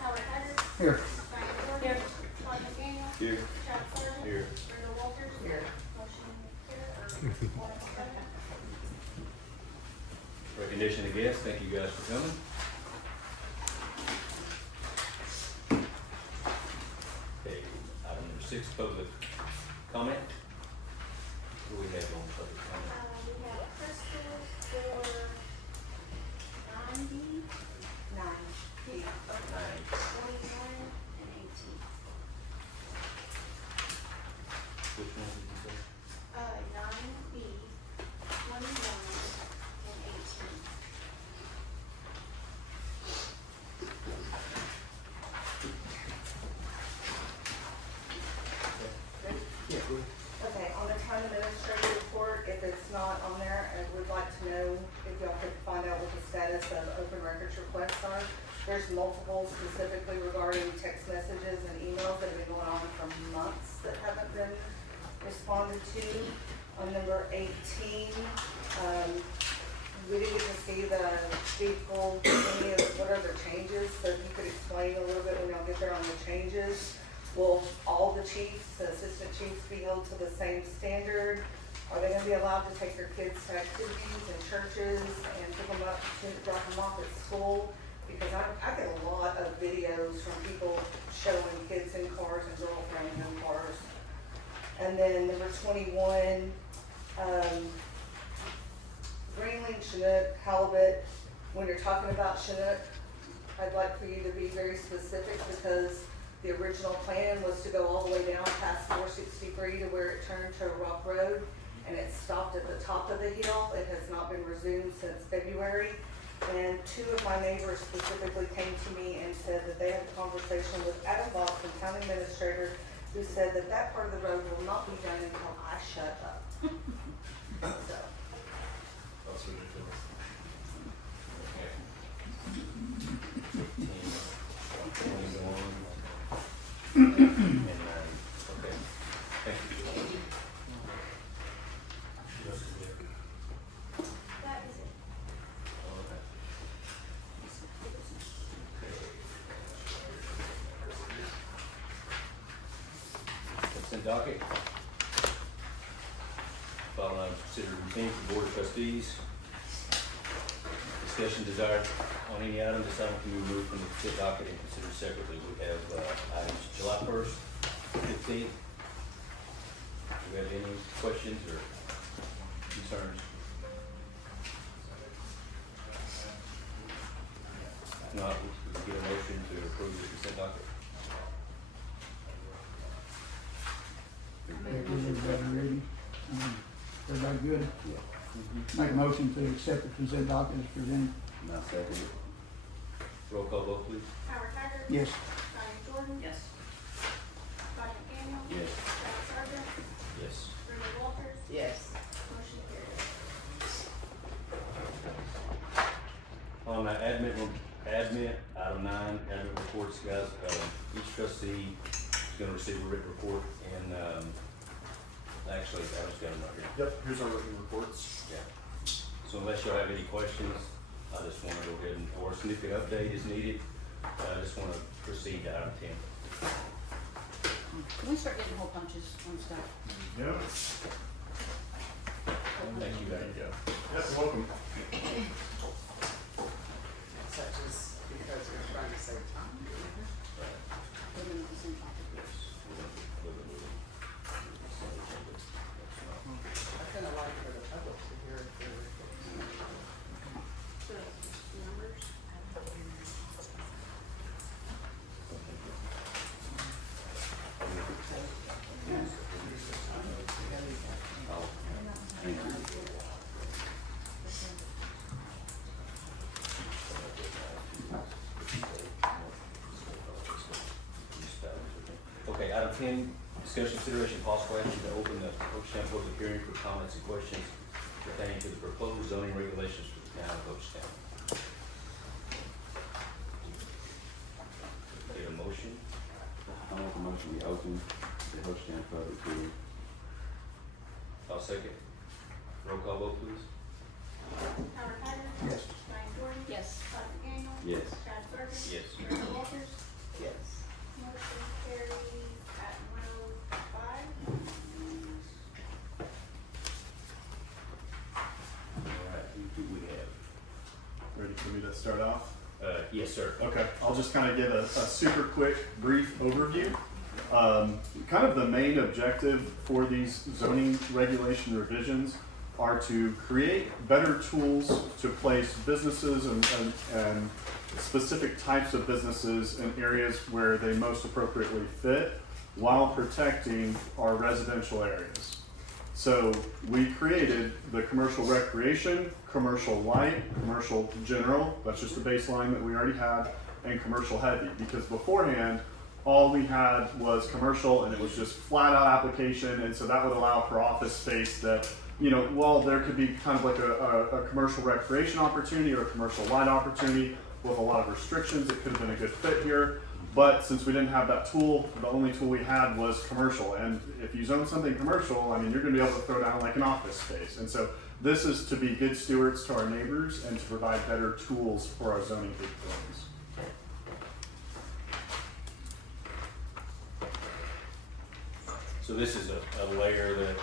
Howard Haggard. Here. Diane Jordan. Here. Todd McDaniel. Here. Chad Sargent. Here. Brenda Walters. Here. Motion carried. Warren Spelman. Recognition of guests, thank you guys for coming. Okay, item number 6, public comment. What do we have on public comment? We have Crystal for 90, 9. 21, and 18. Which one did you say? 9B, 21, and 18. Yeah, go ahead. Okay, on the town administrator report, if it's not on there, I would like to know if y'all could find out what the status of open records requests are. There's multiple specifically regarding text messages and emails that have been going on for months that haven't been responded to. On number 18, we didn't get to see the vehicle, any of, what are the changes, so if you could explain a little bit when y'all get there on the changes. Will all the chiefs, the assistant chiefs be held to the same standard? Are they gonna be allowed to take their kids to activities and churches and pick them up, drop them off at school? Because I get a lot of videos from people showing kids in cars and girlfriends in cars. And then number 21, Greenling, Chinook, Halibut. When you're talking about Chinook, I'd like for you to be very specific because the original plan was to go all the way down past 463 to where it turned to Rock Road, and it stopped at the top of the hill. It has not been resumed since February. And 2 of my neighbors specifically came to me and said that they had a conversation with Adam Boston, town administrator, who said that that part of the road will not be done until I shut up. So, That's ridiculous. Okay. 15, 21, and 9. Okay, thank you. That is it. All right. Consent docket. File items considered routine for Board of Trustees. Discussion desired on any item, this item can be removed from the consent docket and considered separately. We have items July 1st, 15th. Do we have any questions or concerns? If not, we can get a motion to approve the consent docket. Everybody ready? Everybody good? Make a motion to accept the consent docket as presented. Now second. Roll call vote, please. Howard Haggard. Yes. Diane Jordan. yes. Todd McDaniel. Yes. Chad Sargent. Yes. Brenda Walters. Yes. Motion carried. On admin, item 9, admin reports, guys, each trustee is gonna receive a written report, and, actually, Adam's got them right here. Yep, here's our written reports. Yeah. So unless y'all have any questions, I just wanna go ahead and, or a significant update is needed, I just wanna proceed to item 10. Can we start getting hole punches on stuff? Yep. Thank you, Adam. Yep, you're welcome. Such as because we're trying to save time. Put them in the consent docket. I kinda like for the public to hear their reports. The numbers. Okay, item 10, discussion, consideration, possible action to open the Hochatown public hearing for comments and questions pertaining to the proposed zoning regulations for the town of Hochatown. Get a motion? I make a motion we open the Hochatown public hearing. I'll second. Roll call vote, please. Howard Haggard. Yes. Diane Jordan. Yes. Todd McDaniel. Yes. Chad Sargent. Yes. Brenda just kind of give a super quick, brief overview. Kind of the main objective for these zoning regulation revisions are to create better tools to place businesses and specific types of businesses in areas where they most appropriately fit while protecting our residential areas. So we created the commercial recreation, commercial light, commercial general, that's just the baseline that we already had, and commercial heavy, because beforehand, all we had was commercial and it was just flat out application, and so that would allow for office space that, you know, well, there could be kind of like a commercial recreation opportunity or a commercial light opportunity with a lot of restrictions. It could have been a good fit here. But since we didn't have that tool, the only tool we had was commercial. And if you zone something commercial, I mean, you're gonna be able to throw down like an office space. And so this is to be good stewards to our neighbors and to provide better tools for our zoning capabilities. So this is a layer that,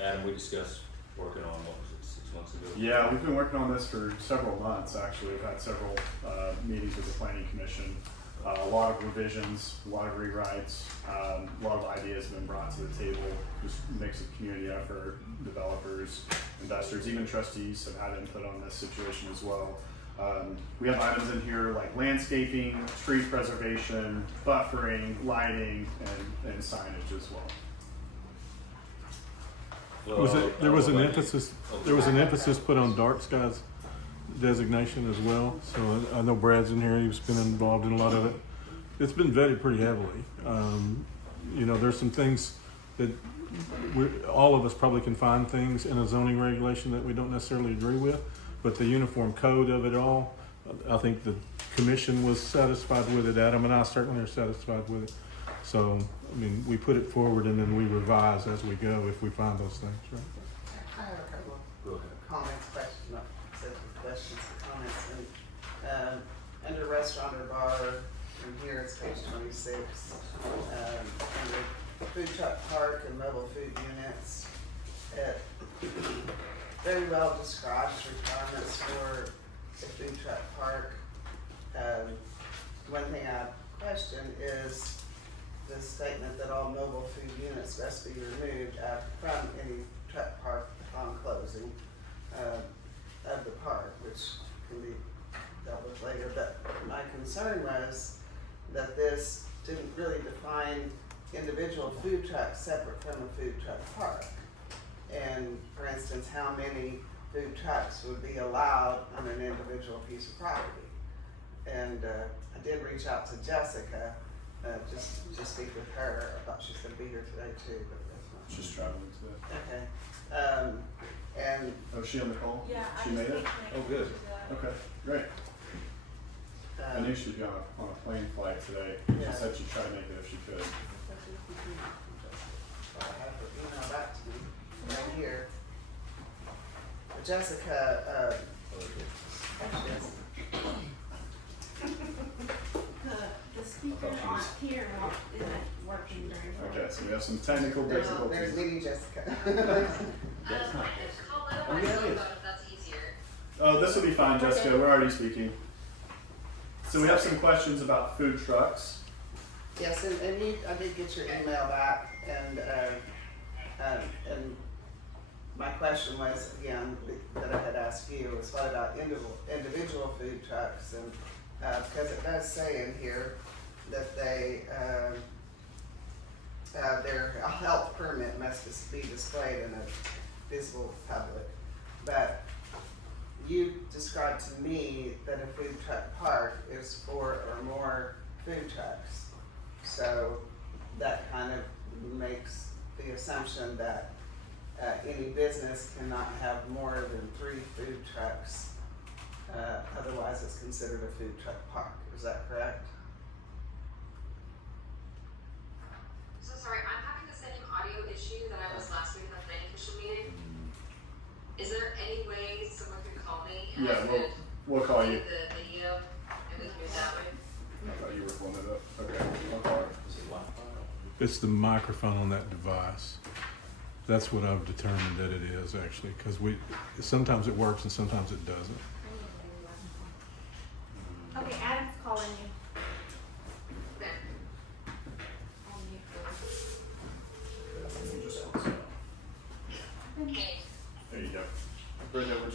Adam, we discussed working on, what was it, 6 months ago? Yeah, we've been working on this for several months, actually. We've had several meetings with the planning commission, a lot of revisions, a lot of rewrites, a lot of ideas have been brought to the table, just a mix of community effort, developers, investors, even trustees have had input on this situation as well. We have items in here like landscaping, tree preservation, buffering, lighting, and signage as well. There was an emphasis put on dark skies designation as well. So I know Brad's in here, he's been involved in a lot of it. It's been vetted pretty heavily. You know, there's some things that all of us probably can find things in a zoning regulation that we don't necessarily agree with, but the uniform code of it all, I think the commission was satisfied with it. Adam and I certainly are satisfied with it. So, I mean, we put it forward and then we revise as we go if we find those things, right? I have a couple Go ahead. of comments, questions, not questions, comments, and, under restaurant or bar, and here it's page 26, under food truck park and mobile food units, it very well describes requirements for a food truck park. One thing I question is the statement that all mobile food units must be removed from any truck park upon closing of the park, which can be dealt with later. But my concern was that this didn't really define individual food trucks separate from a food truck park. And for instance, how many food trucks would be allowed on an individual piece of property. And I did reach out to Jessica, just to speak with her. I thought she was gonna be here today too, but that's not. She's traveling today. Okay. And Oh, is she on the call? Yeah, She I made just it? need to Oh, make good. sure that. Okay, great. I knew she'd be on a plane flight today. Yeah. She said she'd try to make it if she could. I have her email back to me right here. Jessica, yes. The speaker on here isn't working very well. Okay, so we have some technical There's difficulties. meeting Jessica. That's not Oh, yeah, it is. Oh, this will be fine, Jessica. We're already speaking. So we have some questions about food trucks. Yes, and I did get your email back, and my question was, again, that I had asked you, was what about individual food trucks? And, because it does say in here that they, their health permit must be displayed in a visible public. But you described to me that a food truck park is 4 or more food trucks. So that kind of makes the assumption that any business cannot have more than 3 food trucks. Otherwise it's considered a food truck park. Is that correct? So sorry, I'm having the same audio issue that I was last week in the planning commission meeting. Is there any way someone could call me and I Yeah, could we'll call play you. the video and we can do it that way? I thought you were pulling it up. Okay, I'll call her. Is it Wi-Fi? It's the microphone on that device. That's what I've determined that it is actually, because sometimes it works and sometimes it doesn't.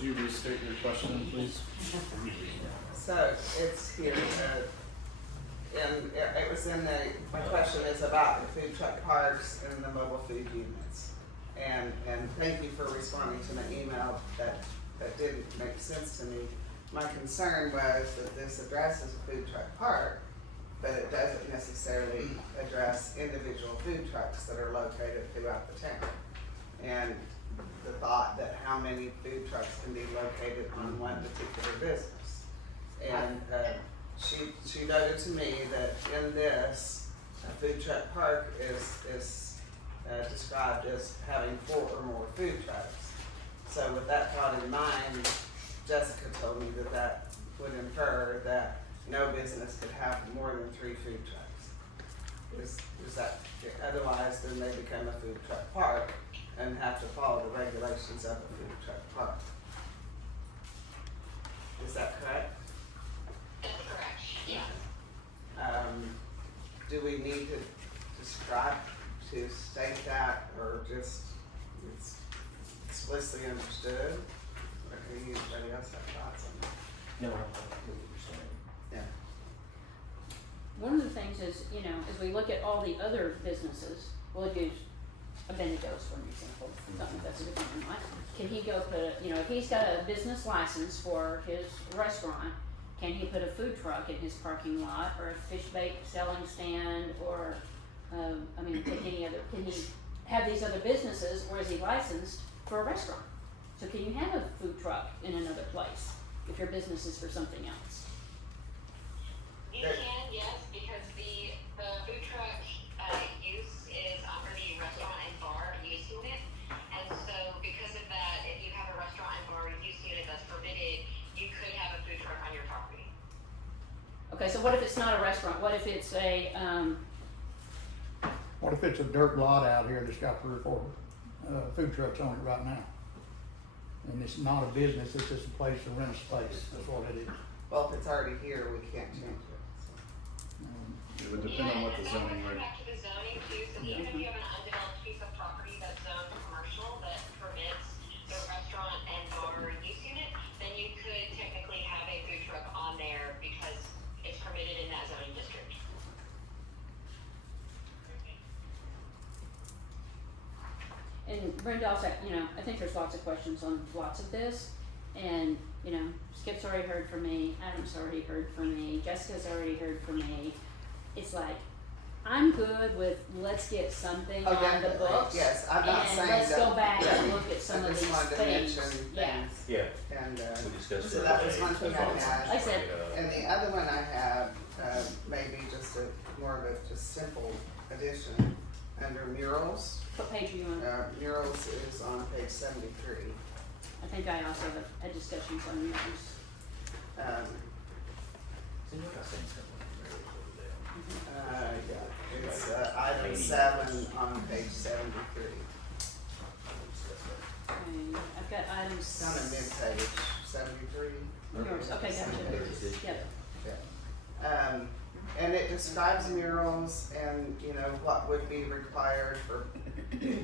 you restate your question, please? So it's here, and it was in the, my question is about the food truck parks and the mobile food units. And thank you for responding to my email, that didn't make sense to me. My concern was that this addresses a food truck park, but it doesn't necessarily address individual food trucks that are located throughout the town. And the thought that how many food trucks can be located on one particular business. And she noted to me that in this, a food truck park is described as having 4 or more food trucks. So with that thought in mind, Jessica told me that would infer that no business could have more than 3 food trucks. Is that, otherwise then they become a food truck park and have to follow the regulations of a food truck park. Is that correct? That's correct, yeah. Do we need to describe, to state that, or just it's explicitly understood? Or do anybody else have thoughts on that? No, I get what you're saying. Yeah. One of the things is, you know, as we look at all the other businesses, we'll use a Bendigo's for an example, something that's a different one, right? Can he go put, you know, if he's got a business license for his restaurant, can he put a food truck in his parking lot, or a fish bait selling stand, or, can he have these other businesses, or is he licensed for a restaurant? So can you have a food truck in another place if your business is for something else? You can, yes, because the food truck use is under the restaurant and bar use unit. And so because of that, if you have a restaurant and bar use unit that's permitted, you could have a food truck on your property. Okay, so what if it's not a restaurant? What if it's a, What if it's a dirt lot out here that's got 3 or 4 food trucks on it right now? And it's not a business, it's just a place to rent a space, that's what it is. Well, if it's already here, we can't change it. So. It would depend on what the zoning That would come reg. back to the zoning too, so even if you have an undeveloped piece of property that's zoned commercial that permits the restaurant and bar use unit, then you could technically have a food truck on there because it's permitted in that zoning district. and Brenda also, you know, I think there's lots of questions on lots of this. And, you know, Skip's already heard from me, Adam's already heard from me, Jessica's already heard from me. It's like, I'm good with, let's get something on the definitely. books. Yes, I'm not And saying let's that- go back and look at some I of just these wanted to things. mention Yeah. things. Yeah, And, we discussed so it that was today. one thing That's I all. had. I said- And the other one I have, maybe just more of a just simple addition, under murals. What page are you on? Murals is on page 73. I think I also have had discussions on yours. So you're not saying something very Yeah, it's item 7 on page 73. Okay, I've got items. It's on the mid-page, 73. Yours, okay, gotcha. Yep. Yeah. And it describes murals and, you know, what would be required for,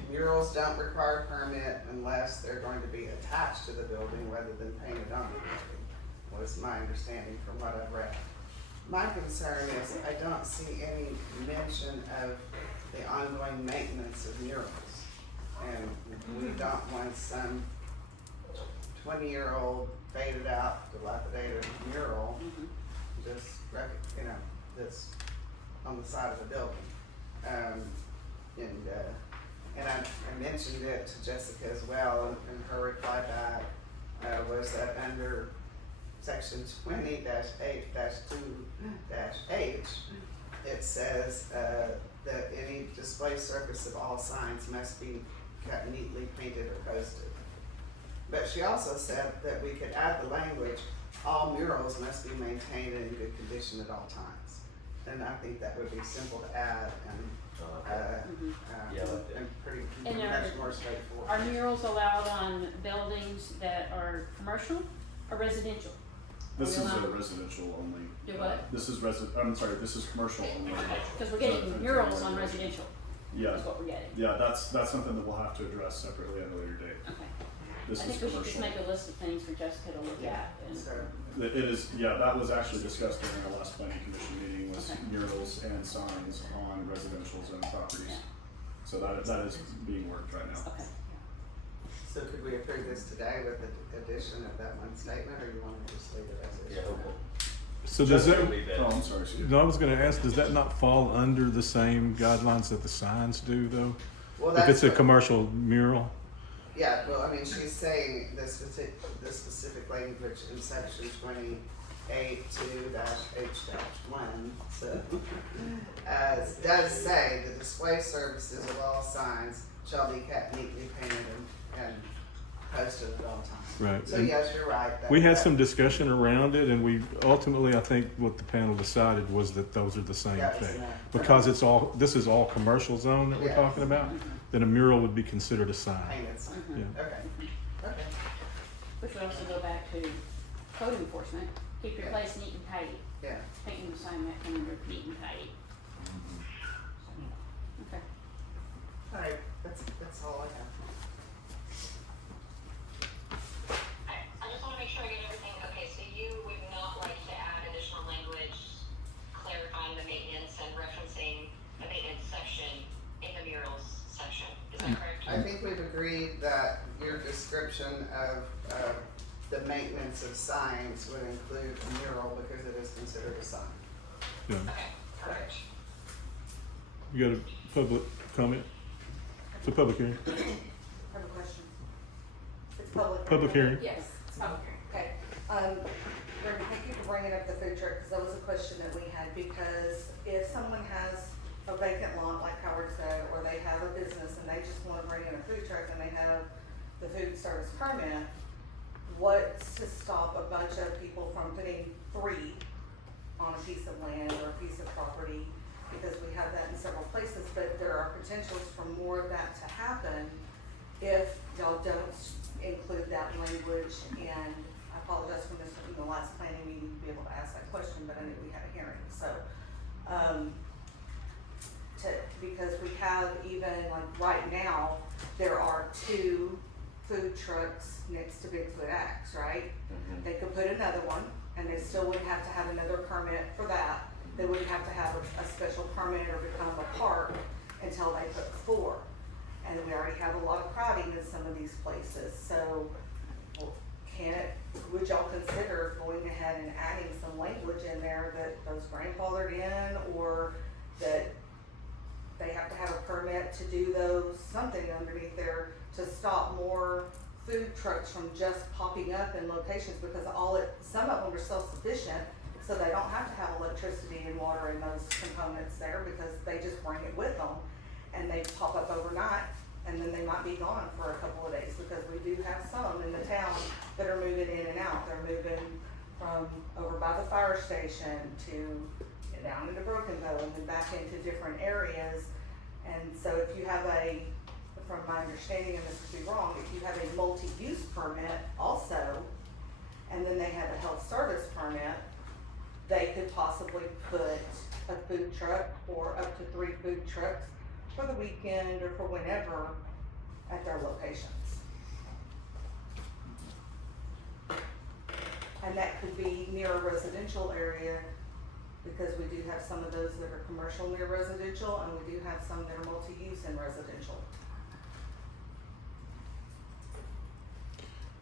murals don't require a permit unless they're going to be attached to the building rather than painted on the building, was my understanding from what I've read. My concern is I don't see any mention of the ongoing maintenance of murals. And we don't want some 20-year-old faded out, dilapidated mural just, you know, that's on the side of the building. And I mentioned it to Jessica as well, and her reply back was that under section 20-8-2-H, it says that any display surface of all signs must be cut neatly painted or posted. But she also said that we could add the language, all murals must be maintained in good condition at all times. And I think that would be simple to add Yeah, I like that. and pretty, And much more straightforward. Are murals allowed on buildings that are commercial or residential? This is allowed- a residential only. Do what? This is this is commercial only. Because we're getting murals on residential, Yeah, is what we're getting. yeah, that's something that we'll have to address separately at a later date. Okay. this I is think we should just commercial. make a list of things for Jessica to look at, and, So, It is, yeah, that was actually discussed during our last planning commission meeting, was Okay. murals and signs on residential zone properties. Yeah. So that is being worked right now. okay. so could we approve this today with the addition of that one statement, or you wanna just leave it as is? Yeah, okay. So does Jessica that, will leave that. Oh, I'm sorry, Steve. no, I was gonna ask, does that not fall under the same guidelines that the signs do though? Well, If it's a what- commercial mural? Yeah, well, I mean, she's saying the specific language in section 28(2)(h)(1), so, does say the display services of all signs shall be kept neatly painted and posted at all times. Right. So And yes, you're right. we had some discussion around it, and we ultimately, I think what the panel decided was that those are the same That was thing. enough. Because this is all commercial zone that we're Yes. talking about, then a mural would be considered a sign. Painted sign, Yeah. okay, okay. Which would also go back to code enforcement, keep your Yeah. place neat and tidy, Yeah, painting the sign that come under neat and tidy. Okay. all right, that's all I have. I just wanna make sure I get everything, okay, so you would not like to add additional language clarifying the maintenance and referencing the maintenance section in the murals section, is that correct? I think we've agreed that your description of the maintenance of signs would include a mural because it is considered a sign. Yeah. Okay, perfect. You got a public comment? It's a public hearing. I have a question. It's public. Public hearing. Yes, it's public hearing. Okay, Brenda, thank you for bringing up the food truck, because that was a question that we had, because if someone has a vacant lot, like Howard said, or they have a business and they just wanna bring in a food truck and they have the food service permit, what's to stop a bunch of people from putting 3 on a piece of land or a piece of property? Because we have that in several places, but there are potentials for more of that to happen if y'all don't include that language. And I apologize for this in the last planning meeting to be able to ask that question, but I knew we had a hearing, so. Because we have even, like, right now, there are 2 food trucks next to Bigfoot Axe, right? They could put another one, and they still wouldn't have to have another permit for that. They wouldn't have to have a special permit or become a park until they put 4. And we already have a lot of crowding in some of these places, so would y'all consider going ahead and adding some language in there that those grandfathered in, or that they have to have a permit to do those, something underneath there to stop more food trucks from just popping up in locations, because some of them are self-sufficient, so they don't have to have electricity and water and those components there, because they just bring it with them, and they pop up overnight, and then they might be gone for a couple of days, because we do have some in the town that are moving in and out. They're moving from over by the fire station to down into Broken Bow and then back into different areas. And so if you have from my understanding, and this could be wrong, if you have a multi-use permit also, and then they have a health service permit, they could possibly put a food truck or up to 3 food trucks for the weekend or for whenever at their locations. And that could be near a residential area, because we do have some of those that are commercial near residential, and we do have some that are multi-use in residential.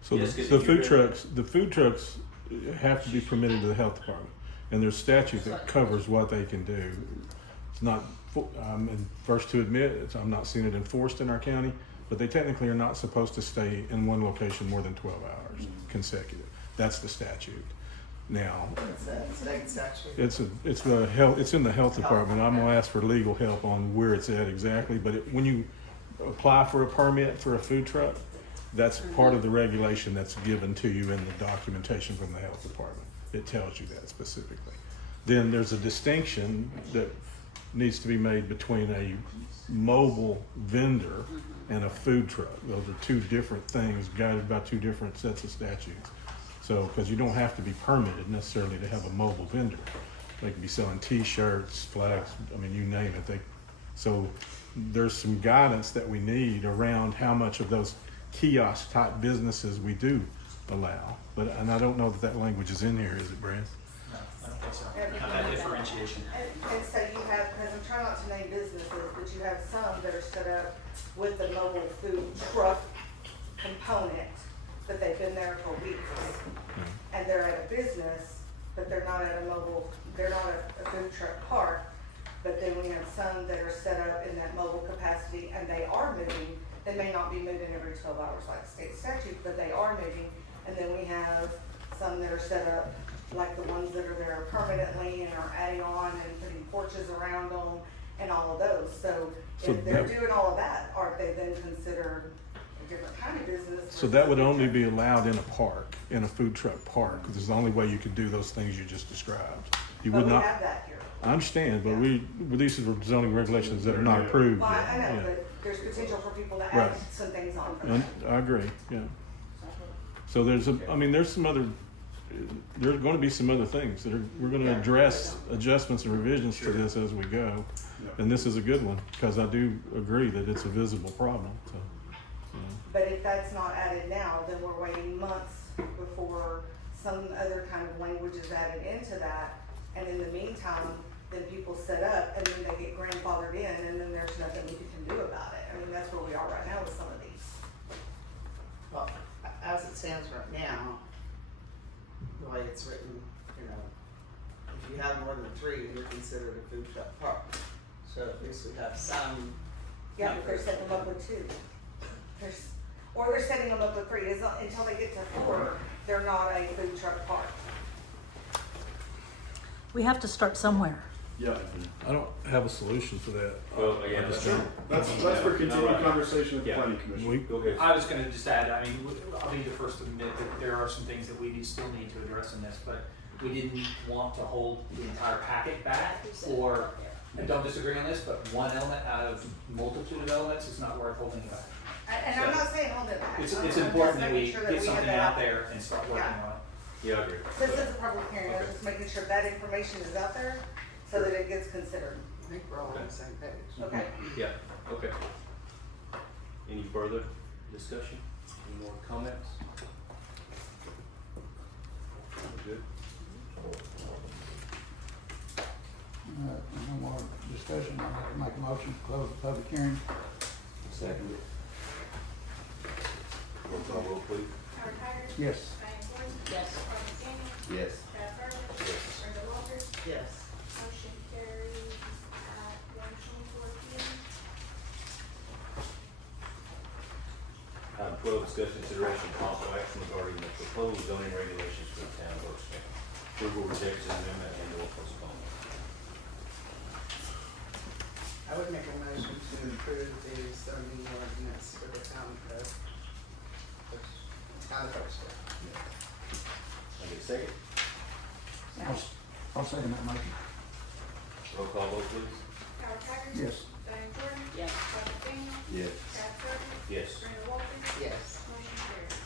So Yes, the could you- food trucks have to be permitted to the health department, and there's statute that covers what they can do. It's not, and first to admit, I'm not seeing it enforced in our county, but they technically are not supposed to stay in one location more than 12 hours consecutive. That's the statute. Now, It's a state statute. it's in the health department. I'm gonna ask for legal help on where it's at exactly, but when you apply for a permit for a food truck, that's part of the regulation that's given to you in the documentation from the health department. It tells you that specifically. Then there's a distinction that needs to be made between a mobile vendor and a food truck. Those are 2 different things, guided by 2 different sets of statutes. So, because you don't have to be permitted necessarily to have a mobile vendor. They could be selling T-shirts, flags, I mean, you name it. So there's some guidance that we need around how much of those kiosk type businesses we do allow. But, and I don't know that that language is in here, is it, Brad? No, I don't think so. Not that differentiation. And so you have, because I'm trying not to name businesses, but you have some that are set up with the mobile food truck component, but they've been there for weeks. And they're at a business, but they're not at a mobile, they're not a food truck park. But then we have some that are set up in that mobile capacity and they are moving. They may not be moving every 12 hours like state statute, but they are moving. And then we have some that are set up like the ones that are there permanently and are adding on and putting porches around them and all of those. So So if they're that- doing all of that, aren't they then considered a different kind of business? So that would only be allowed in a park, in a food truck park, because it's the only way you could do those things you just described. You But would we not, have that here. I understand, but these are zoning regulations that are not approved Well, yet. I know, Yeah. but there's potential for people to add Right. some things on for And that. I agree, yeah. So there's there's some other, there are gonna be some other things that are, we're gonna address adjustments and revisions to this as we go. And this is a good one, because I do agree that it's a visible problem, so, you know. But if that's not added now, then we're waiting months before some other kind of language is added into that. And in the meantime, then people set up and then they get grandfathered in and then there's nothing we can do about it. I mean, that's where we are right now with some of these. Well, as it stands right now, the way it's written, you know, if you have more than 3, you're considered a food truck park. So at least we have some. Yeah, but they're setting them up with 2. Or they're setting them up with 3. Until they get to 4, they're not a food truck park. We have to start somewhere. Yeah, I don't have a solution for that. Well, again, I just that's- don't. that's for continued Alright. conversation with the Yeah. planning commission. We, Go ahead. I was gonna just add, I mean, I'll be the first to admit that there are some things that we still need to address in this, but we didn't want to hold the entire packet back, or, and don't disagree on this, but one element out of multitude of elements is not worth holding it back. And I'm not saying hold it back. It's I'm just important that we making sure get have something that out there and start working Yeah. on it. Yeah, I agree. Since it's a public hearing, I'm just making sure that information is out there so that it gets considered. I think we're all on the same page. Okay? Yeah, okay. Any further discussion? Any more comments? Good? No more discussion, I'd like to make a motion to close the public hearing. Second. Roll call vote, please. Howard Haggard. Yes. Diane Jordan. Yes. Carl McDaniel. Yes. Brad Sargent. Yes. Brenda Walters. Yes. Motion carries at 1:24 p.m. Item 12, discuss consideration of possible action regarding the proposed zoning regulations for the town of Hochatown. Approval, rejection, amendment, and/or postponement. I would make a motion to approve the zoning ordinance for the town of Hochatown. Can I get a second? I'll second that motion. Roll call vote, please. Howard Haggard. Yes. Diane Jordan. Yes. Carl McDaniel. Yes. Brad Sargent. Yes. Brenda Walters. Yes. Motion carries.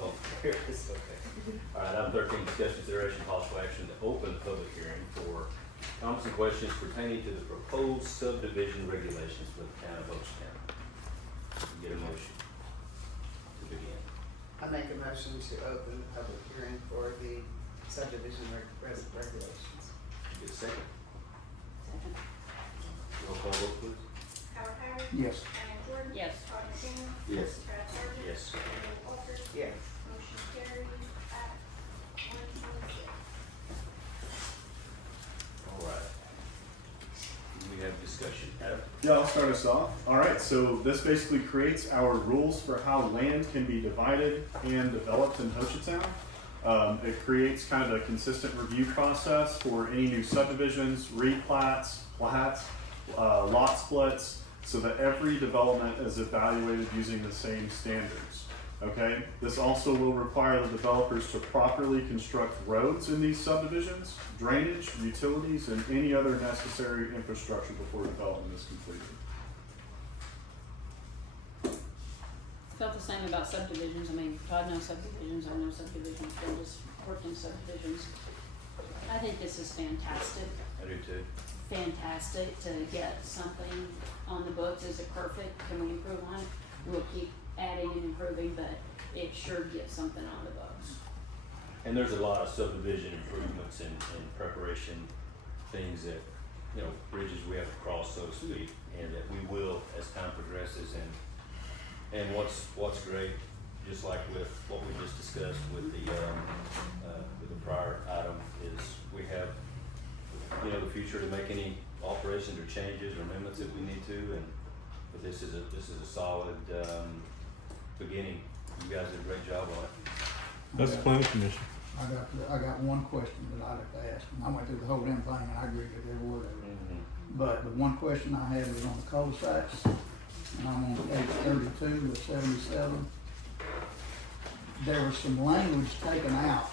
Oh, here it is, okay. All right, item 13, discuss consideration of possible action to open the public hearing for comments and questions pertaining to the proposed subdivision regulations for the town of Hochatown. Get a motion to begin. I make a motion to open the public hearing for the subdivision regulations. Get a second. Second. Roll call vote, please. Howard Haggard. Yes. Diane Jordan. Yes. Carl McDaniel. Yes. Brad Sargent. Yes. Brenda Walters. Yes. Motion carries at 1:26. All right. We have discussion. Adam? Yeah, I'll start us off. All right, so this basically creates our rules for how land can be divided and developed in Hochatown. It creates kind of a consistent review process for any new subdivisions, replats, plats, lot splits, so that every development is evaluated using the same standards. Okay, this also will require the developers to properly construct roads in these subdivisions, drainage, utilities, and any other necessary infrastructure before development is completed. felt the same about subdivisions. I mean, Todd knows subdivisions, I know subdivisions, Bill just worked in subdivisions. I think this is fantastic, I do too. fantastic to get something on the books. Is it perfect? Can we improve on it? We'll keep adding and improving, but it sure gets something on the books. And there's a lot of subdivision improvements and preparation, things that, you know, bridges we have to cross, so to speak, and that we will as time progresses. And what's great, just like with what we just discussed with the prior item, is we have, you know, the future to make any alterations or changes or amendments that we need to, but this is a solid beginning. You guys did a great job on it. That's the planning commission. I got one question that I'd like to ask, and I went through the whole damn thing, and I agree with every word of it. But the one question I had was on the cul-de-sacs, and I'm on page 32 of 77. There was some language taken out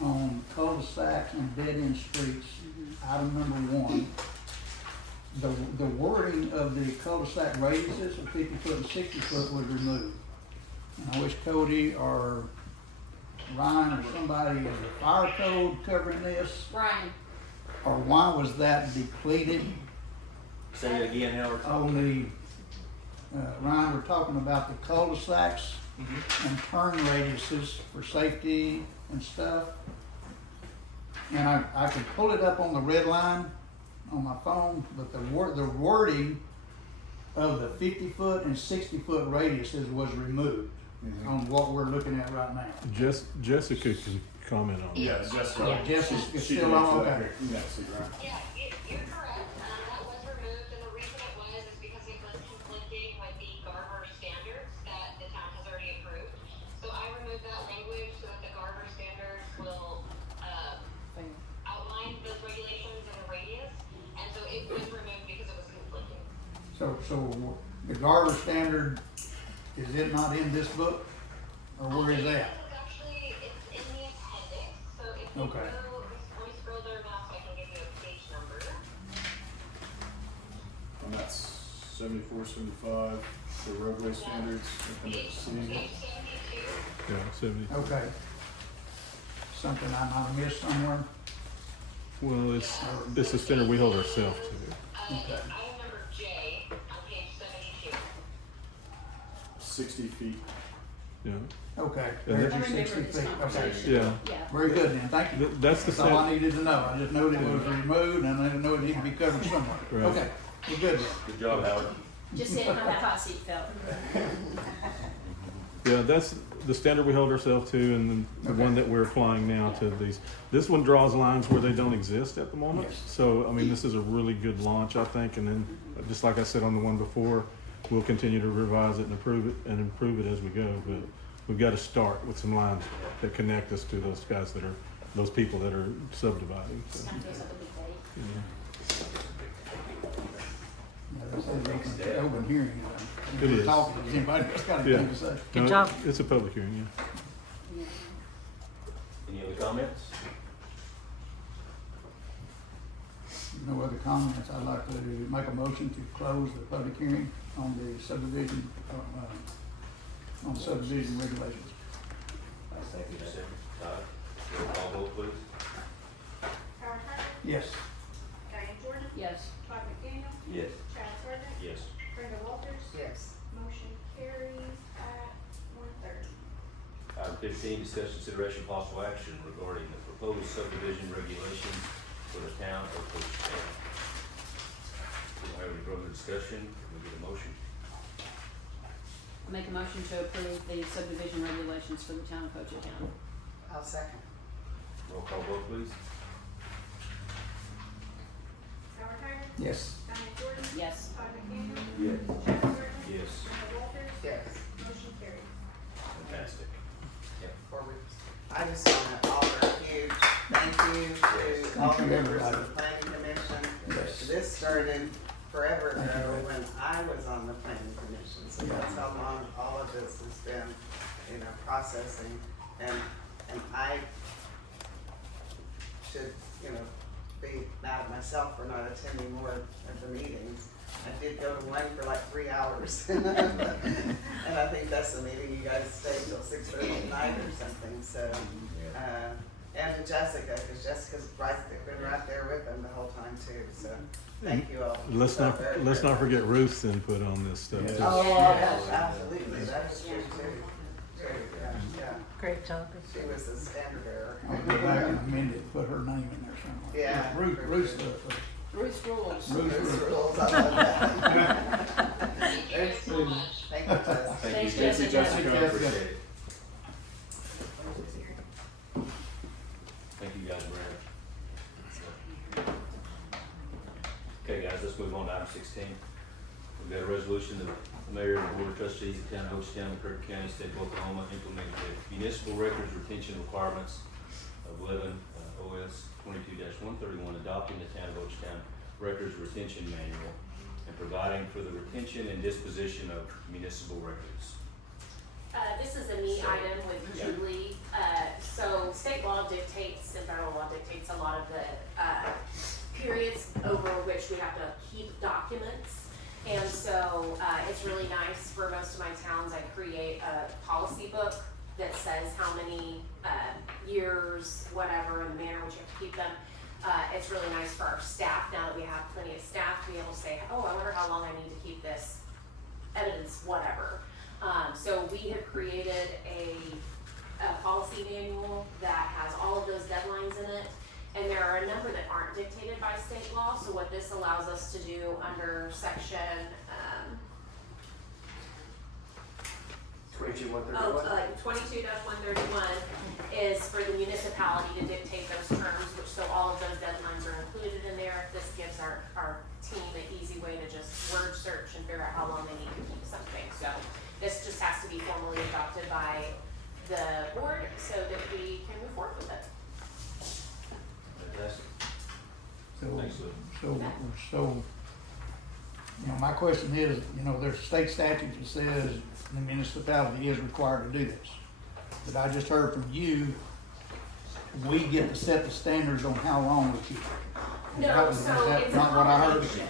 on cul-de-sacs and dead-end streets, item number 1. The wording of the cul-de-sac radiuses of 50 foot and 60 foot was removed. And I wish Cody or Ryan or somebody in the fire code covering this, Brian, or why was that depleted Say it again, Howard. on the, Ryan, we're talking about the cul-de-sacs and turn radiuses for safety and stuff. And I could pull it up on the red line on my phone, but the wording of the 50 foot and 60 foot radiuses was removed on what we're looking at right now. Jessica can comment on Yeah, that. Jessica. Jessica's She still can on, answer that okay. here. Yeah, see, right. Yeah, you're correct. That was removed, and the reason it was is because it was conflicting with the Garver standards that the town has already approved. So I removed that language so that the Garver standards will outline those regulations and the radius, and so it was removed because it was conflicting. So the Garver standard, is it not in this book? Or where is that? It's actually, it's in the appendix, so if you Okay. go, let me scroll there now so I can give you a page number. And that's 74, 75, the roadway standards, appendix C. Page 72. Yeah, 70. Okay. Something I might have missed somewhere? Well, it's the standard we hold ourselves to. Okay. Item number J on page 72. 60 feet. Yeah, Okay, And there's I your remember 60 this feet, okay. conversation. yeah. Yeah. Very good then, thank you. That's the That's all I standard. needed to know, I just knew that it was removed, and I didn't know it needed to be covered somewhere. Right. Okay, we're good then. Good job, Howard. Just seeing how that hot seat felt. Yeah, that's the standard we hold ourselves to, and the Okay. one that we're applying now to these. This one draws lines where they don't exist at the moment. Yes. So, I mean, this is a really good launch, I think, and then, just like I said on the one before, we'll continue to revise it and improve it as we go, but we've got to start with some lines that connect us to those guys those people that are subdividing, so. Kind of feels like a big day. Yeah. Yeah, that's an open hearing. It is. Talking, does anybody else got Yeah. anything to say? Good No, job. It's a public hearing, yeah. Any other comments? No other comments, I'd like to make a motion to close the public hearing on the subdivision, on subdivision regulations. Second. Todd, roll call vote, please. Howard Hager, Yes. Diane Jordan, Yes. Todd McDaniel, Yes. Chad Sargent, Yes. Brenda Walters. Yes. Motion carries at 1:30. Item 15, discuss consideration of possible action regarding the proposed subdivision regulations for the town of Hochatown. Do I have any further discussion? Can we get a motion? I make a motion to approve the subdivision regulations for the town of Hochatown. I'll second. Roll call vote, please. Howard Hager, Yes. Diane Jordan, Yes. Todd McDaniel, Yes. Chad Sargent, Yes. Brenda Walters. Yes. Motion carries. Fantastic. Before we, I just want to offer a huge thank you to all the you, members of everybody. the planning commission. Yes. This started forever Thank you, ago Ray. when I was on the planning commission, so that's how long all of this has been, processing. And I should, be mad at myself for not attending more of the meetings. I did go to one for like 3 hours. And I think that's the meeting, you guys stayed till 6:30 at night or something, so. And to Jessica, because Jessica's been right there with them the whole time too, so thank you all. Let's So not, very, let's very not forget Ruth's input on this stuff. Yeah. too. Oh, Yeah. absolutely, that is true too. True, yeah. Great job. She was a standard bearer. I'll go back and amend it, put her name in there somewhere. Yeah. Ruth's Bruce rules. Bruce rules, I love that. Thank you so much. Thank you, Tess. Thank Thanks, you, Jessica. Jessica, Jessica. appreciate it. Thank you guys, Brad. Okay, guys, let's move on to item 16. We've got a resolution that the mayor and the board of trustees of the town of Hochatown, Kirk County, state of Oklahoma, implement the municipal records retention requirements of 11 OS 22-131, adopting the town of Hochatown records retention manual and providing for the retention and disposition of municipal records. This is a neat item with Julie. So state law dictates and federal law dictates a lot of the periods over which we have to keep documents. And so it's really nice for most of my towns. I create a policy book that says how many years, whatever, and the manner in which you have to keep them. It's really nice for our staff, now that we have plenty of staff, to be able to say, oh, I wonder how long I need to keep this evidence, whatever. So we have created a policy manual that has all of those deadlines in it. And there are a number that aren't dictated by state law. So what this allows us to do under section, 22-131 is for the municipality to dictate those terms, which so all of those deadlines are included in there. This gives our team an easy way to just word search and figure out how long they need to keep something. So this just has to be formally adopted by the board so that we can move forward with it. Fantastic. So, Thanks, Lou. so, my question is, there's state statute that says the municipality is required to do this. But I just heard from you, we get to set the standards on how long we keep it. No, Is so that it's a not what I heard? combination.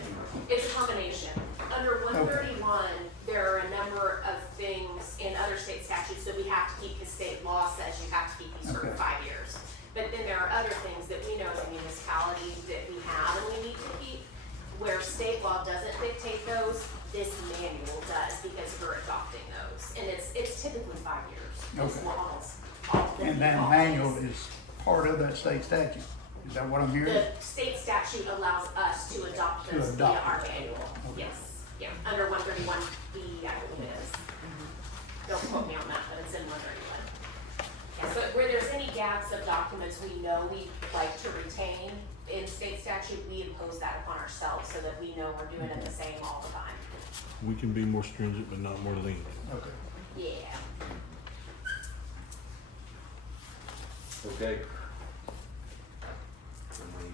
It's a combination. Under 131, there are a number of things in other state statutes that we have to keep, because state law says you have to keep these for Okay. 5 years. But then there are other things that we know as a municipality that we have and we need to keep, where state law doesn't dictate those, this manual does, because we're adopting those. And it's typically 5 years. It's Okay. long, it's all the And that default manual is. is part of that state statute. Is that what I'm hearing? The state statute allows us to adopt To this via adopt our it. manual, Okay. yes, yeah, under 131B, I believe it is. Don't quote me on that, but it's in 131. Yeah, so where there's any gaps of documents we know we like to retain in state statute, we impose that upon ourselves so that we know we're doing it the same all the time. We can be more stringent, but not more lenient. Okay. Yeah. Okay. Can we,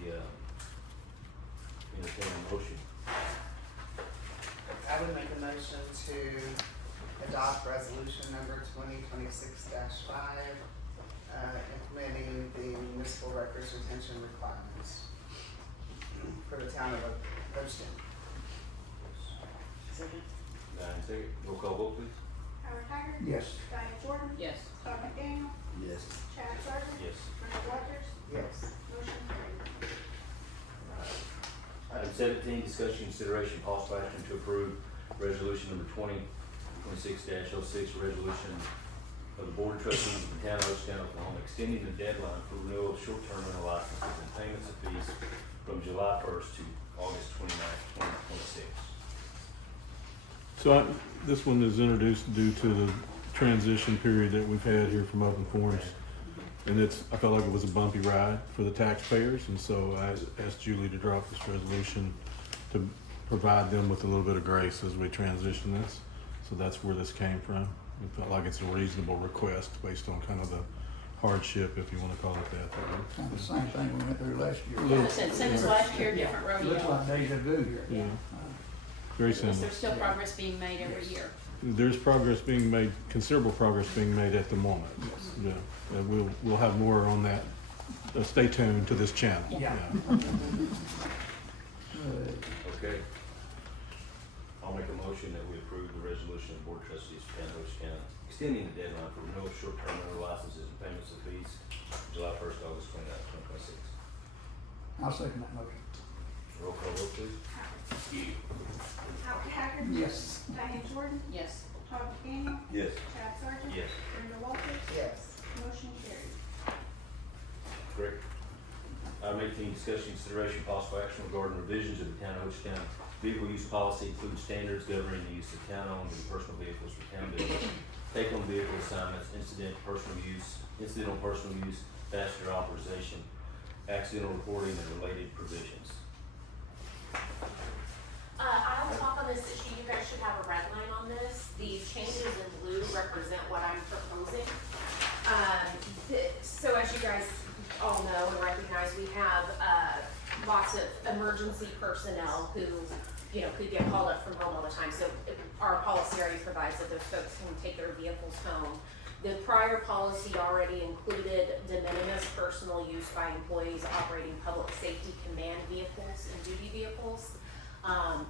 entertain a motion? I would make a motion to adopt resolution number 2026-5, implementing the municipal records retention requirements for the town of Hochatown. Diane, second. Roll call vote, please. Howard Haggard. Yes. Diane Jordan. Yes. Todd McDaniel. Yes. Chad Sargent. Yes. Brenda Rogers. Yes. Motion carried. Item 17, discussion, consideration, possible action to approve resolution number 2026-06, resolution of the Board of Trustees of the Town of Hochatown, Oklahoma, extending the deadline for renewal of short-term rental licenses and payments of fees from July 1st to August 29th, 2026. So this one is introduced due to the transition period that we've had here from open forums. And I felt like it was a bumpy ride for the taxpayers, and so I asked Julie to drop this resolution to provide them with a little bit of grace as we transition this. So that's where this came from. We felt like it's a reasonable request based on kind of the hardship, if you want to call it that. Kind of the same thing we went through last year. Little- Same as last year, different Looks rodeo. like deja vu here. Yeah, very Yes, similar. there's still progress being made every year. There's progress being made, considerable progress being made at the moment. Yeah, and we'll have more on that. Stay tuned to this channel. Yeah. Okay. I'll make a motion that we approve the resolution of the Board of Trustees for Town of Hochatown, extending the deadline for renewal of short-term rental licenses and payments of fees, July 1st, August 29th, 2026. I'll second that motion. Roll call vote, please. Howard Haggard. Yes. Diane Jordan. Yes. Todd McDaniel. Yes. Chad Sargent. Yes. Brenda Walters. Yes. Motion carried. Great. Item 18, discussion, consideration, possible action regarding revisions of the Town of Hochatown vehicle use policy, including standards governing the use of town-owned and personal vehicles for town business, take-home vehicle assignments, incidental personal use, passenger authorization, accidental reporting, and related provisions. I will talk on this issue, you guys should have a red line on this, the changes in blue represent what I'm proposing. So as you guys all know and recognize, we have, lots of emergency personnel who, you know, could get called up from home all the time, so our policy already provides that those folks can take their vehicles home. The prior policy already included de minimis personal use by employees operating public safety command vehicles and duty vehicles.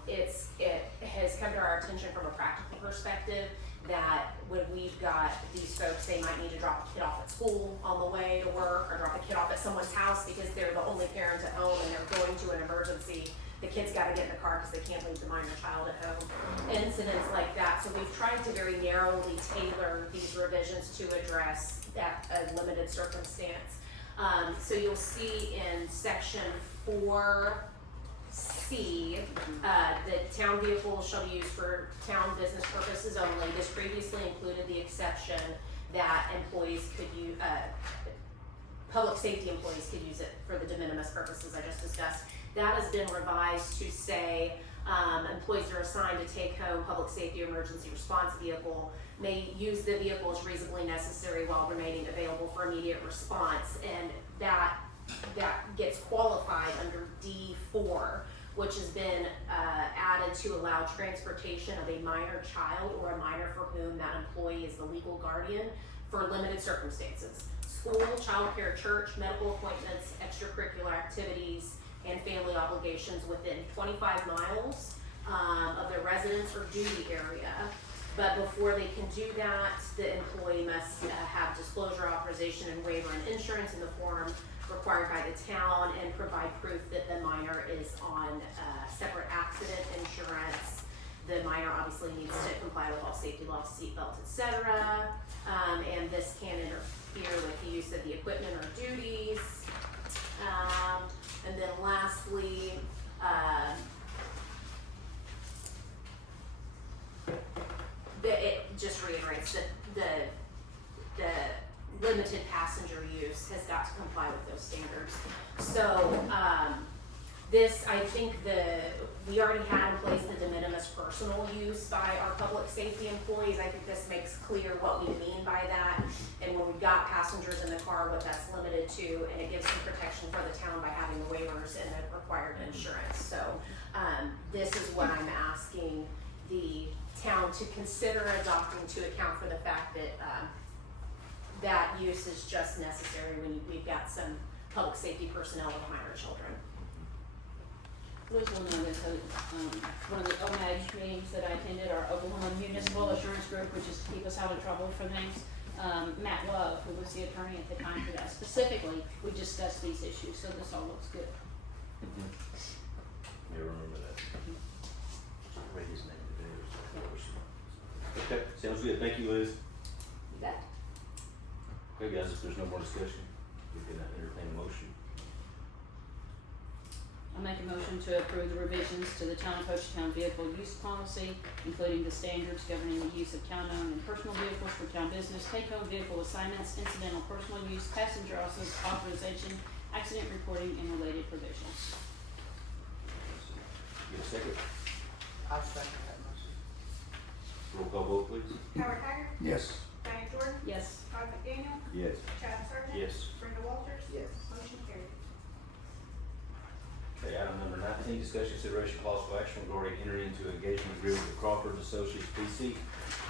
It has come to our attention from a practical perspective that when we've got these folks, they might need to drop a kid off at school on the way to work, or drop a kid off at someone's house because they're the only parent at home and they're going to an emergency. The kid's gotta get in the car because they can't leave the minor child at home. Incidents like that. So we've tried to very narrowly tailor these revisions to address that limited circumstance. So you'll see in section 4C, the town vehicles shall be used for town business purposes only. This previously included the exception that employees could use, public safety employees could use it for the de minimis purposes I just discussed. That has been revised to say, employees are assigned to take home public safety or emergency response vehicle may use the vehicle as reasonably necessary while remaining available for immediate response, and that gets qualified under D4, which has been added to allow transportation of a minor child or a minor for whom that employee is the legal guardian for limited circumstances. School, childcare, church, medical appointments, extracurricular activities, and family obligations within 25 miles of their residence or duty area. But before they can do that, the employee must have disclosure, authorization, and waiver and insurance in the form required by the town, and provide proof that the minor is on separate accident insurance. The minor obviously needs to comply with all safety laws, seatbelts, etc. And this can interfere with the use of the equipment or duties. And then lastly, it just reiterates that the limited passenger use has got to comply with those standards. So, this, I think we already had in place the de minimis personal use by our public safety employees. I think this makes clear what we mean by that, and when we've got passengers in the car, what that's limited to, and it gives some protection for the town by having the waivers and the required insurance. So, this is what I'm asking the town to consider adopting to account for the fact that that use is just necessary when we've got some public safety personnel with minor children. Liz will know this, one of the OMAG meetings that I attended, our Oklahoma Municipal Assurance Group, which is to keep us out of trouble for things. Matt Love, who was the attorney at the time for that, specifically, we discussed these issues, so this all looks good. Yeah, remember that. Write his name today or something. Okay, sounds good. Thank you, Liz. You bet. Okay, guys, if there's no more discussion, we can entertain a motion. I'll make a motion to approve the revisions to the Town of Hochatown vehicle use policy, including the standards governing the use of town-owned and personal vehicles for town business, take-home vehicle assignments, incidental personal use, passenger authorization, accident reporting, and related provisions. Get a second. I'll second that motion. Roll call vote, please. Howard Haggard. Yes. Diane Jordan. Yes. Todd McDaniel. Yes. Chad Sargent. Yes. Brenda Walters. Yes. Motion carried. Okay, item number 19, discussion, consideration, possible action regarding entering into engagement agreement with Crawford Associates PC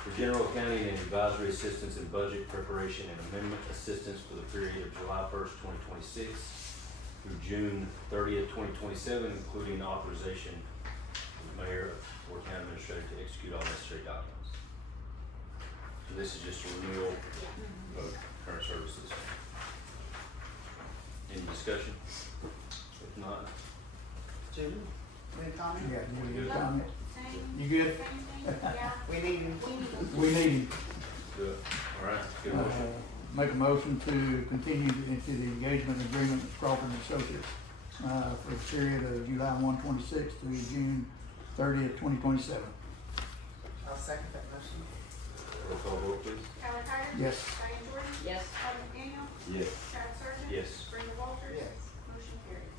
for general accounting and advisory assistance in budget preparation and amendment assistance for the period of July 1st, 2026 through June 30th, 2027, including authorization of the mayor of for town administrator to execute all necessary documents. So this is just a renewal of current services. Any discussion? If not, Julie, any comment? You got any good comment? Same, You good? same thing, yeah. We need him. We need him. do it. All right, good motion. Make a motion to continue into the engagement agreement with Crawford and Associates, for the period of July 1/26 through June 30th, 2027. I'll second that motion. Roll call vote, please. Tyler Tyler? Yes. Diane Jordan? Yes. Todd McDaniel? Yes. Travis Sargent? Yes. Brenda Walters? Yes. Motion carries.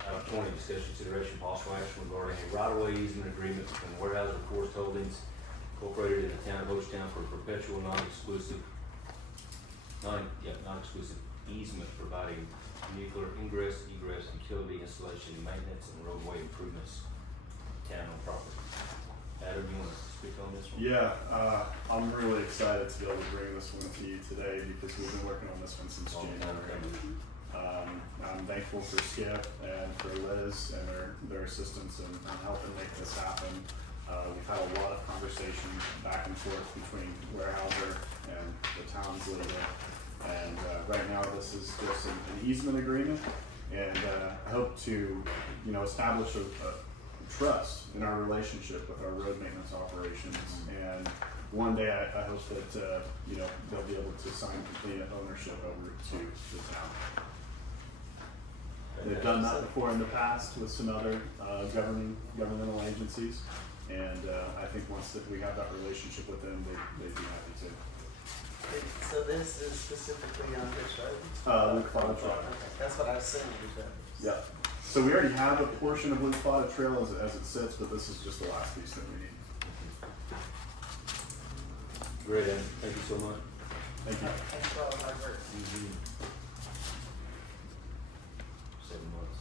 Item 20, discussion consideration possible action regarding a right-of-way easement agreement between Weyerhaeuser Forest Holdings Incorporated in the town of Hochatown for perpetual non-exclusive easement providing nuclear ingress, egress, utility installation, maintenance, and roadway improvements to town-owned property. Adam, you wanna speak on this one? Yeah, I'm really excited to be able to bring this one to you today because we've been working on this one since Long time January. coming. I'm thankful for Skip and for Liz and their assistance in helping make this happen. We've had a lot of conversations back and forth between Weyerhaeuser and the town's legal. And right now, this is just an easement agreement. And I hope to, establish a trust in our relationship with our road maintenance operations. And one day, I hope that, they'll be able to sign complete ownership over to the town. They've done that before in the past with some other governmental agencies. And I think once that we have that relationship with them, they'd be happy to. So this is specifically on which road? Luke Plata Trail. Okay, that's what I assumed. Yeah. So we already have a portion of Luke Plata Trail as it sits, but this is just the last piece that we need. Great, Adam, thank you so much. Thank you. Thanks for all the hard work. 7 months.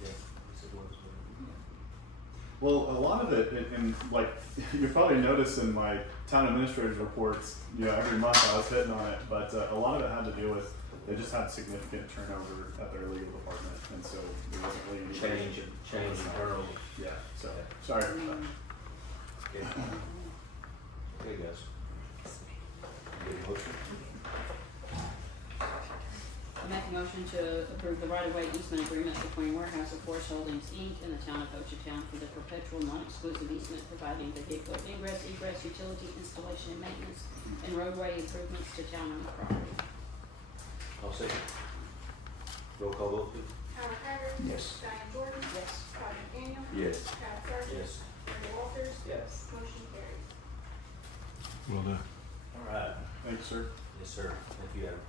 Yeah, 7 months. Well, a lot of it, and like you probably noticed in my town administrator's reports, every month I was hitting on it, but a lot of it had to do with they just had significant turnover at their legal department, and so there wasn't really any Change internally. Yeah. So sorry about that. Okay. Okay, guys. Good motion. I make a motion to approve the right-of-way easement agreement between Weyerhaeuser Forest Holdings, Inc. and the town of Hochatown for the perpetual non-exclusive easement providing vehicle ingress, egress, utility installation and maintenance, and roadway improvements to town-owned property. I'll second. Roll call vote, please. Tyler Tyler? Yes. Diane Jordan? Yes. Todd McDaniel? Yes. Travis Sargent? Yes. Brenda Walters? Yes. Motion carries. Well done. All right. Thanks, sir. Yes, sir. Thank you, Adam.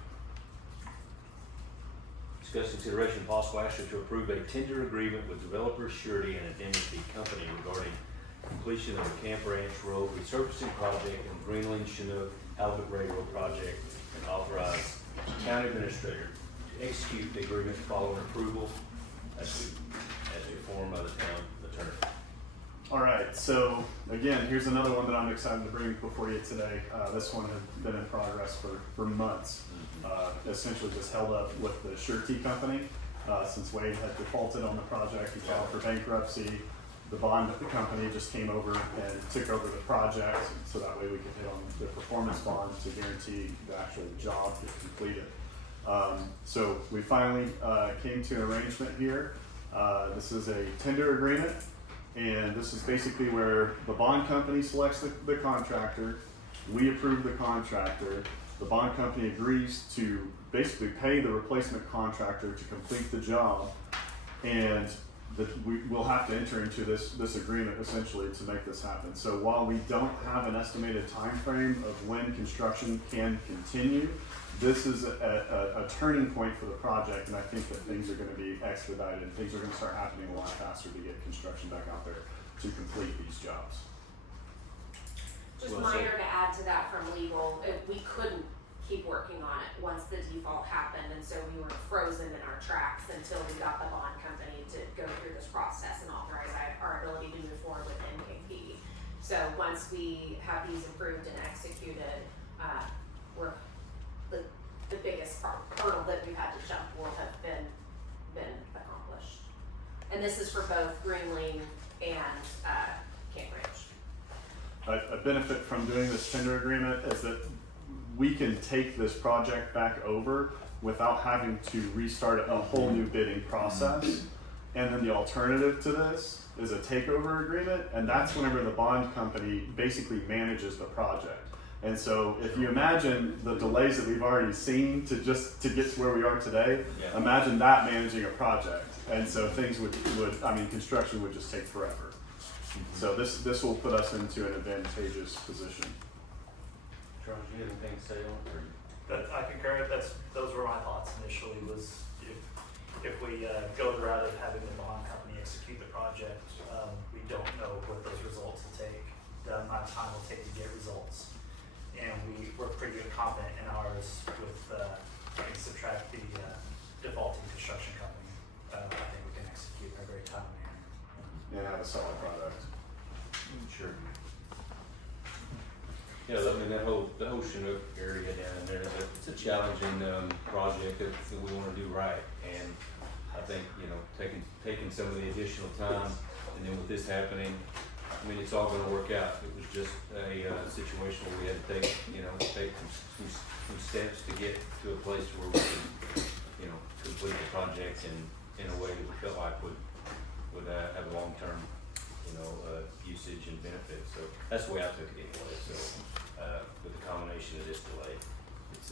Discuss consideration of possible action to approve a tender agreement with Developer Surety and Indemnity Company regarding completion of the Camp Ranch Road resurfacing project and Greenland Chinook Halibut Railroad project, and authorize town administrator to execute the agreement following approval as to form by the town attorney. All right, so again, here's another one that I'm excited to bring before you today. This one has been in progress for months. Essentially just held up with the surety company. Since Wade had defaulted on the project, he filed for bankruptcy. The bond company just came over and took over the project, so that way we could hit on the performance bond to guarantee the actual job get completed. So we finally came to an arrangement here. This is a tender agreement. And this is basically where the bond company selects the contractor, we approve the contractor, the bond company agrees to basically pay the replacement contractor to complete the job, and we will have to enter into this agreement essentially to make this happen. So while we don't have an estimated time frame of when construction can continue, this is a turning point for the project, and I think that things are going to be expedited and things are going to start happening a lot faster to get construction back out there to complete these jobs. Just Well said. minor to add to that from legal, we couldn't keep working on it once the default happened, and so we were frozen in our tracks until we got the bond company to go through this process and authorize our ability to move forward with NKP. So once we have these approved and executed, we're the biggest hurdle that we've had to jump will have been accomplished. And this is for both Greenling and, Camp Ridge. A benefit from doing this tender agreement is that we can take this project back over without having to restart a whole new bidding process. And then the alternative to this is a takeover agreement, and that's whenever the bond company basically manages the project. And so if you imagine the delays that we've already seen to get to where we are today, Yeah. imagine that managing a project. And so things would construction would just take forever. So this will put us into an advantageous position. Charles, you have anything to say on it? That I concur. Those were my thoughts initially. Was if we go the route of having the bond company execute the project, we don't know what those results will take, the amount of time it'll take to get results, and we're pretty confident in ours with and subtract the defaulting construction company. I think we can execute in a very timely manner. And have a solid product. Sure. Yeah, I mean, the whole Chinook area down there, it's a challenging, project that we wanna do right. And I think, taking some of the additional time, and then with this happening, I mean, it's all gonna work out. It was just a, situation where we had to take some steps to get to a place where we could, complete the project in a way that we felt like would have a long-term, usage and benefit. So that's the way I took it anyway. So, with the combination of this delay, it's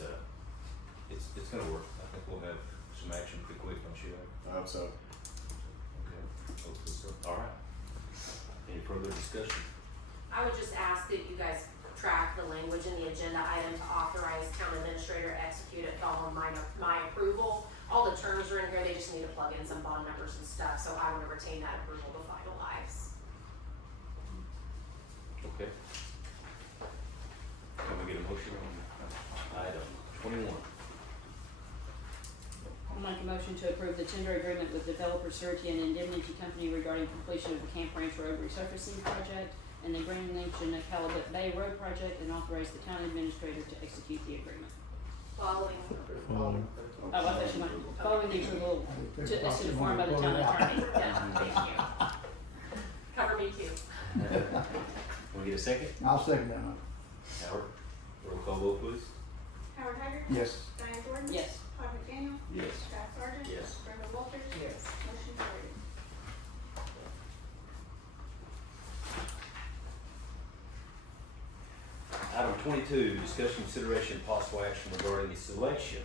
gonna work. I think we'll have some action pretty quick, don't you? I hope so. Okay, hopefully so. All right. Any further discussion? I would just ask that you guys track the language in the agenda item to authorize town administrator to execute it following my approval. All the terms are in here, they just need to plug in some bond numbers and stuff, so I want to retain that approval to finalize. Okay. Can we get a motion on item 21? I'll make a motion to approve the tender agreement with developer Surety and Indemnity Company regarding completion of the Camp Ranch Road resurfacing project and the Greenwich and Halibut Bay Road project, and authorize the town administrator to execute the agreement. Following. Oh, I thought you meant following the approval as informed by the town attorney. Yeah, thank you. Cover me too. Can we get a second? I'll second that one. Howard, roll call vote, please. Howard Hager. Yes. Diane Jordan. Yes. Todd McDaniel. Yes. Scott Sargent. Yes. Brenda Walters. Yes. Motion carried. Item 22, discussion, consideration, possible action regarding the selection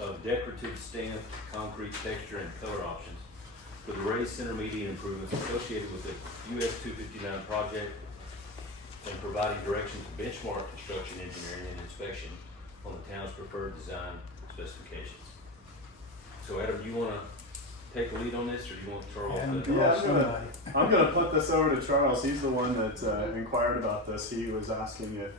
of decorative stamped concrete texture and color options for the raised center median improvements associated with the US 259 project, and providing direction to benchmark construction engineering and inspection on the town's preferred design specifications. So Adam, do you wanna take the lead on this, or do you want Charles to? Yeah, I'm gonna put this over to Charles. He's the one that inquired about this. He was asking if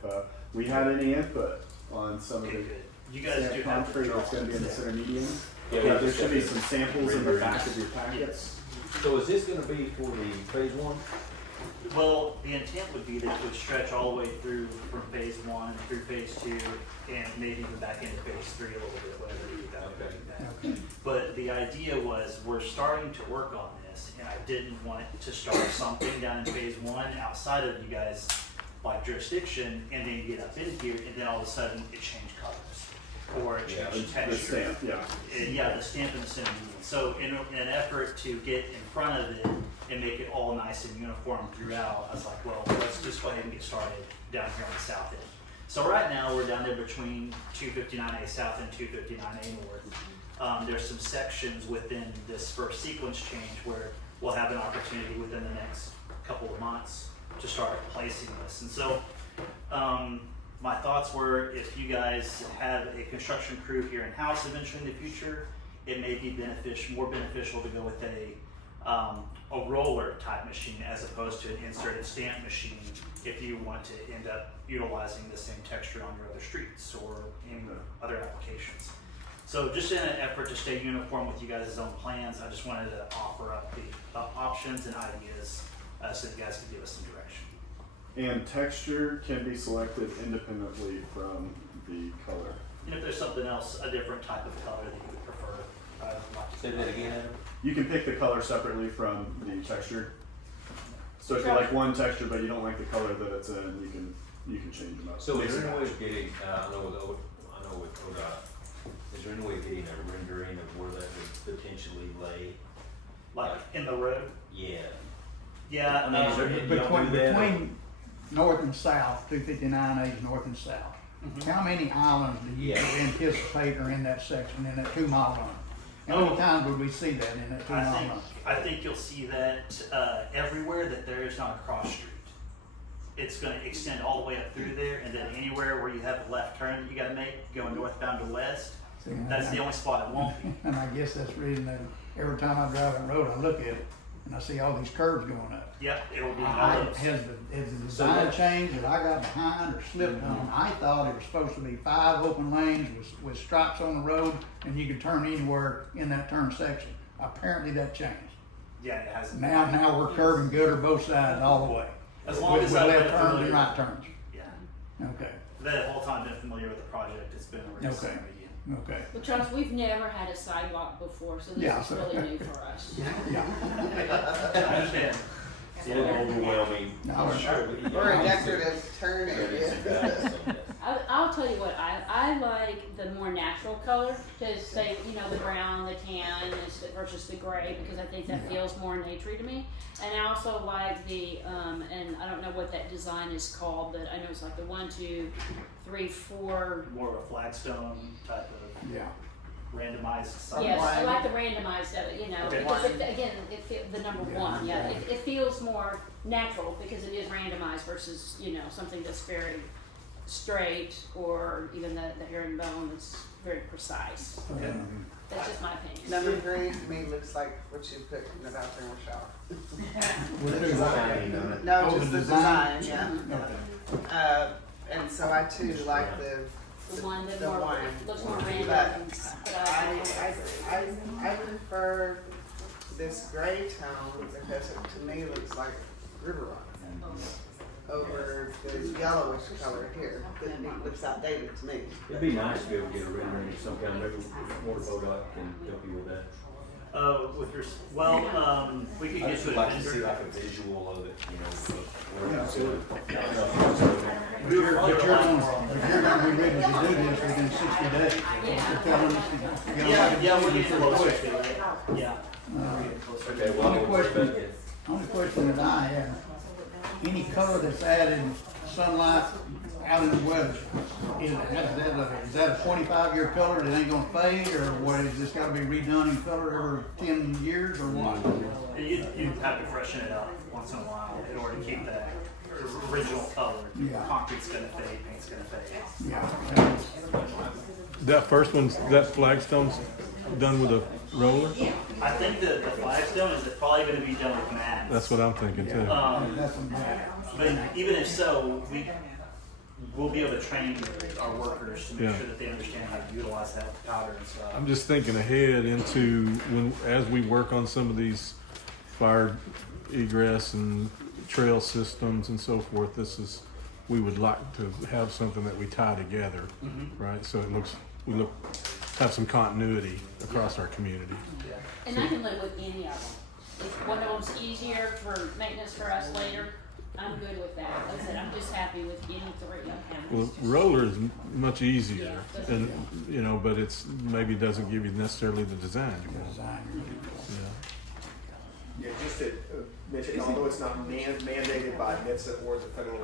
we had any input on some of Okay, the good. You guys do have concrete the that's gonna be in the drawings. center median. Yeah, Yeah, we there just should be got some samples in the renderings. back of your packets. So is this gonna be for the phase one? Well, the intent would be that it would stretch all the way through from phase one through phase two, and maybe even back into phase three a little bit, whatever you do that. But the idea was, we're starting to work on this, and I didn't want it to start something down in phase one outside of you guys' like jurisdiction, and then get up in here, and then all of a sudden it changed colors, or it Yeah, changed The texture. stamp, yeah. Yeah, the stamp and the center median. So in an effort to get in front of it and make it all nice and uniform throughout, I was like, well, let's just go ahead and get started down here on the south end. So right now, we're down there between 259A South and 259A North. There's some sections within this first sequence change where we'll have an opportunity within the next couple of months to start placing this. And so, my thoughts were, if you guys have a construction crew here in-house eventually in the future, it may be more beneficial to go with a roller type machine as opposed to an inserted stamp machine if you want to end up utilizing the same texture on your other streets or in other applications. So just in an effort to stay uniform with you guys' own plans, I just wanted to offer up the options and ideas so that you guys could give us some direction. And texture can be selected independently from the color. And if there's something else, a different type of color that you would prefer, I'd like to Say that again, Adam? You can pick the color separately from the texture. So if you like one texture but you don't like the color that it's in, you can change them up. So Mix is there and any way match. of getting, I know with ODOT, is there any way of getting a rendering of where that would potentially lay? Like in the road. Yeah. Yeah. I mean, is there, do y'all do that? Between north and south, 259A's north and south, how many islands do you anticipate are in that section, in that 2 mile run? How many times would we see that in that 2 mile run? I think you'll see that everywhere that there is not a cross street. It's going to extend all the way up through there, and then anywhere where you have a left turn that you got to make going northbound to west, that's the only spot it won't be. And I guess that's the reason that every time I drive that road, I look at it and I see all these curves going up. Yep, it'll be Has the design changed that I got behind or slipped on? I thought it was supposed to be 5 open lanes with stripes on the road and you could turn anywhere in that turn section. Apparently that changed. Yeah, it hasn't. Now we're curving gutter both sides all the way. As long With as I've left been turns familiar. and right turns. Yeah. Okay, The whole time been familiar with the project, it's been a real Okay. again. okay. Well, Charles, we've never had a sidewalk before, so this Yeah, is so- really new for us. Yeah. I understand. It's a little overwhelming. No, Sure, but, Or a yeah, decorative turn there is area. some guidance on that. I'll tell you what, I like the more natural color, to say, you know, the brown, the tan versus the gray, because I think that feels more naturey to me. And I also like the, and I don't know what that design is called, but I know it's like the 1, 2, 3, 4. More of a flagstone type of Yeah. randomized. Yes, I like the randomized of it, you know, Okay. because the number 1, yeah, it feels more natural because it is randomized versus, you know, something that's very straight, or even the herringbone that's very precise. That's just my opinion. Number 3 to me looks like what you put in the bathroom or shower. We're doing what? No, Oh, just the the design? design, yeah. Okay. And so I too like the one that the more, one. looks more random, But but I prefer this gray tone because it to me looks like river rock over the yellowish color here that looks outdated to me. It'd be nice to be able to get a rendering of some kind, maybe more ODOT can help you with that. We could I get just to would a like to see vendor. like a visual of it, you know, of where it's going. But you're gonna be ready to do this within 60 days. You're telling us you gotta Yeah, make a yeah, we're decision getting pretty closer quick. to it. Yeah. Okay, well, I will expect it. Only question that I have, any color that's added, sunlight out in the weather, is that a 25-year color that ain't gonna fade, or what, is this gotta be redone in color every 10 years, or what? You have to freshen it up once in a while in order to keep that original color. Yeah. Concrete's gonna fade, paint's gonna fade. Yeah. That first one's, that flagstone's done with a roller? I think the flagstone is probably gonna be done with mats. That's what I'm thinking too. That's bad. But even if so, we'll be able to train our workers to make Yeah. sure that they understand how to utilize that powder and stuff. I'm just thinking ahead into as we work on some of these fire egress and trail systems and so forth, we would like to have something that we tie together, right? So have some continuity across our community. and I can live with any of them. If one of them's easier for maintenance for us later, I'm good with that. Like I said, I'm just happy with any 3. Well, roller is much easier, and but it's maybe doesn't give you necessarily the design you want. Yeah, just to mention, although it's not mandated by NHTSA or the Federal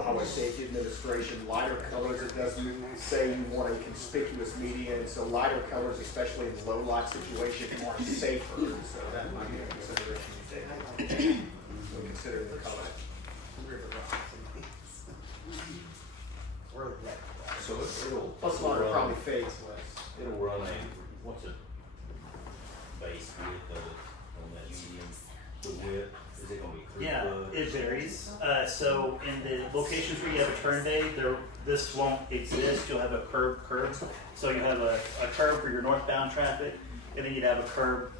Highway Safety Administration, lighter colors, it doesn't say you want a conspicuous median, and so lighter colors, especially in low light situations, are safer, so that might be a consideration you take. So consider the color. So it'll. Plus water probably fades less. It'll run what's a base width of it on that medium, the width, is it gonna be 3 Yeah, foot? it varies. So in the locations where you have a turn bay, this won't exist. You'll have a curb. So you have a curb for your northbound traffic, and then you'd have a curb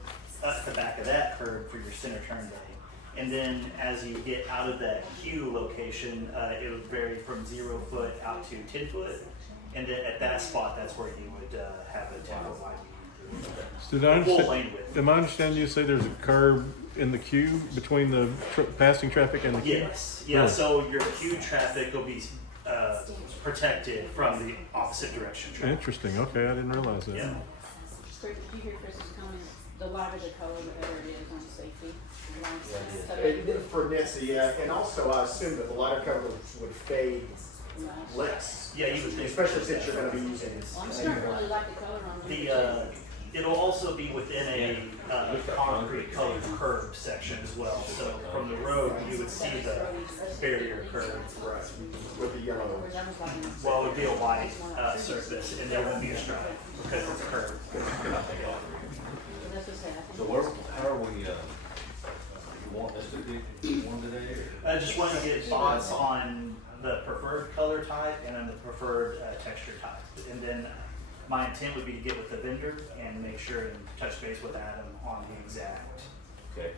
at the back of that curb for your center turn bay. And then as you get out of that queue location, it would vary from 0 foot out to 10 foot. And then at that spot, that's where you would have a 10-foot wide median. Did I full understand, lane width. am I understanding you say there's a curb in the queue between the passing traffic and the queue? Yes, yeah, Really? so your queue traffic will be, protected from the opposite direction traffic. Interesting, okay, I didn't realize that. Yeah. Did you hear Chris's comment? The lighter the color, the better it is on safety. For NHTSA, yeah, and also I assume that the lighter cover would fade less, Yeah, you would think. especially since you're gonna be using this. Well, I'm starting to really like the color on The, it'll also be within a, concrete colored curb section as well, so from the road, you would see the barrier curb. Right, with the yellow. Well, it would be a white, surface, and there won't be a stripe, because it's a curb. That's what's happening. So how are we, you want us to pick one today, or? I just want to get thoughts on the preferred color type and then the preferred, texture type. And then my intent would be to get with the vendor and make sure and touch base with Adam on the exact. Okay.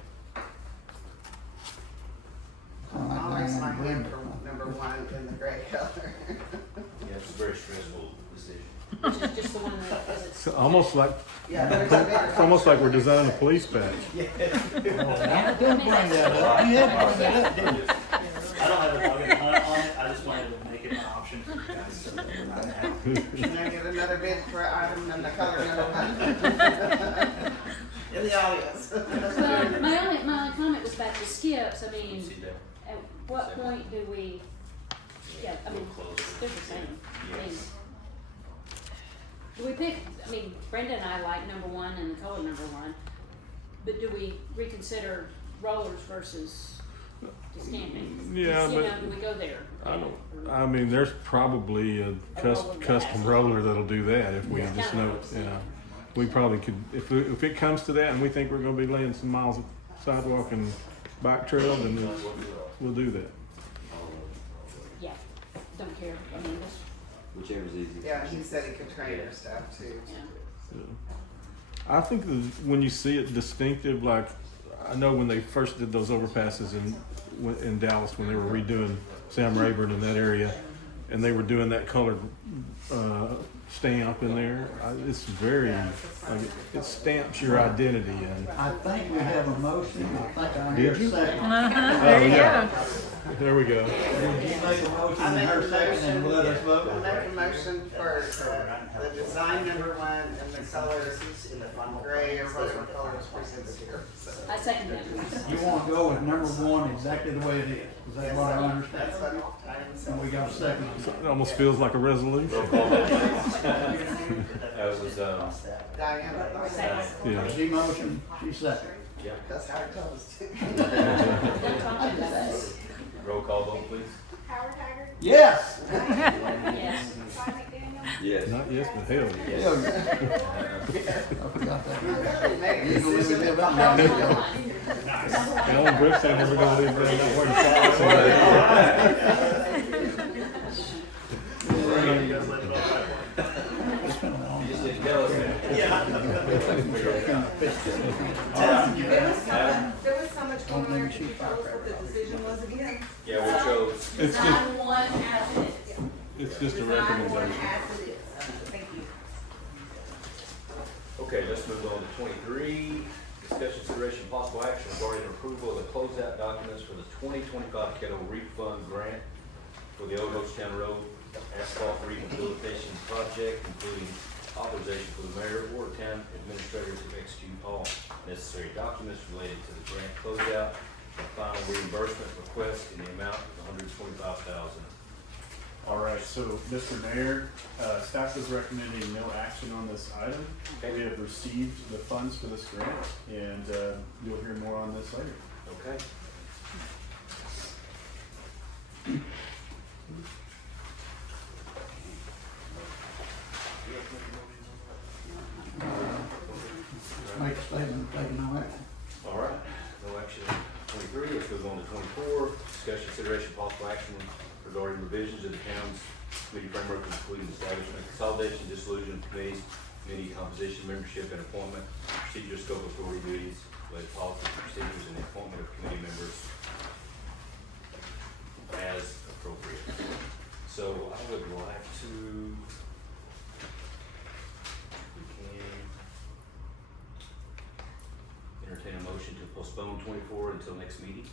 I'll raise my hand for number one in the gray color. Yeah, it's a very stressful decision. Which is just the one that, is it? It's almost like, Yeah, there's a bigger it's almost like we're color. designing a police badge. Don't bring that up. You had to bring that up, didn't you? I don't have a dog in the hunt on it, I just wanted to make it an option for you guys. So Can I get another bid for item and the color number one? In the audience. Well, my only comment was back to skips. I mean, See that? at what point do we, yeah, I mean, they're the same. I mean, do we pick, I mean, Brenda and I like number one and the color number one, but do we reconsider rollers versus the stamping? Yeah, You but know, do we go there? I mean, there's probably a custom roller that'll do that if we just know, we probably could, if it comes to that and we think we're gonna be laying some miles of sidewalk and bike trail, then we'll do that. Yeah, don't care. I mean, this, Whichever's easy. Yeah, he said he could train your staff too. yeah. I think when you see it distinctive, like I know when they first did those overpasses in Dallas when they were redoing Sam Rayburn in that area, and they were doing that colored stamp in there. It's very, like, it stamps your identity. And I think we have a motion, I think I hear a second. There you go. there we go. Did you make a motion I and make her a second and let us I vote? make a motion for, the design number one and the color gray or whatever color is presented here. So I second that. You wanna go with number one exactly the way it is, is that what I understand? that's what I am saying. And we got a second. It almost feels like a resolution. That was, Diana, Yeah. She motion, she second. yeah, that's how it goes too. Don't talk about that. roll call vote, please. Howard Haggard, Yes. Yes. Todd McDaniel, Yes. Not yes, but hell yes. I forgot that. Make a Usually we decision. live up down there. Alan Brooks ain't never gonna leave down that way. You guys let it all right. It's been a long You just time. didn't tell us that. There was so much going on there, can you tell us what the decision was again? Yeah, we chose, It's just, Design one as it is. it's just a Design one recommendation. as it is. Thank you. okay, let's move on to 23. Discussion, consideration, possible action regarding approval of the closeout documents for the 2025 Kettle refund grant for the old Hochatown Road asphalt rehabilitation project, including authorization for the mayor or town administrator to execute all necessary documents related to the grant closeout and final reimbursement request in the amount of $125,000. All right, so Mr. Mayor, staff is recommending no action on this item. We have received the funds for this grant, and you'll hear more on this later. Okay. Make a statement, taking no action. All right, no action on 23. Let's move on to 24. Discussion, consideration, possible action regarding revisions of the town's committee framework, including establishment, consolidation, dissolution of committees, committee composition, membership, and appointment, procedure, scope, authority, duties, related policies, procedures, and the appointment of committee members as appropriate. So I would like to, if we can, motion to postpone 24 until next meeting.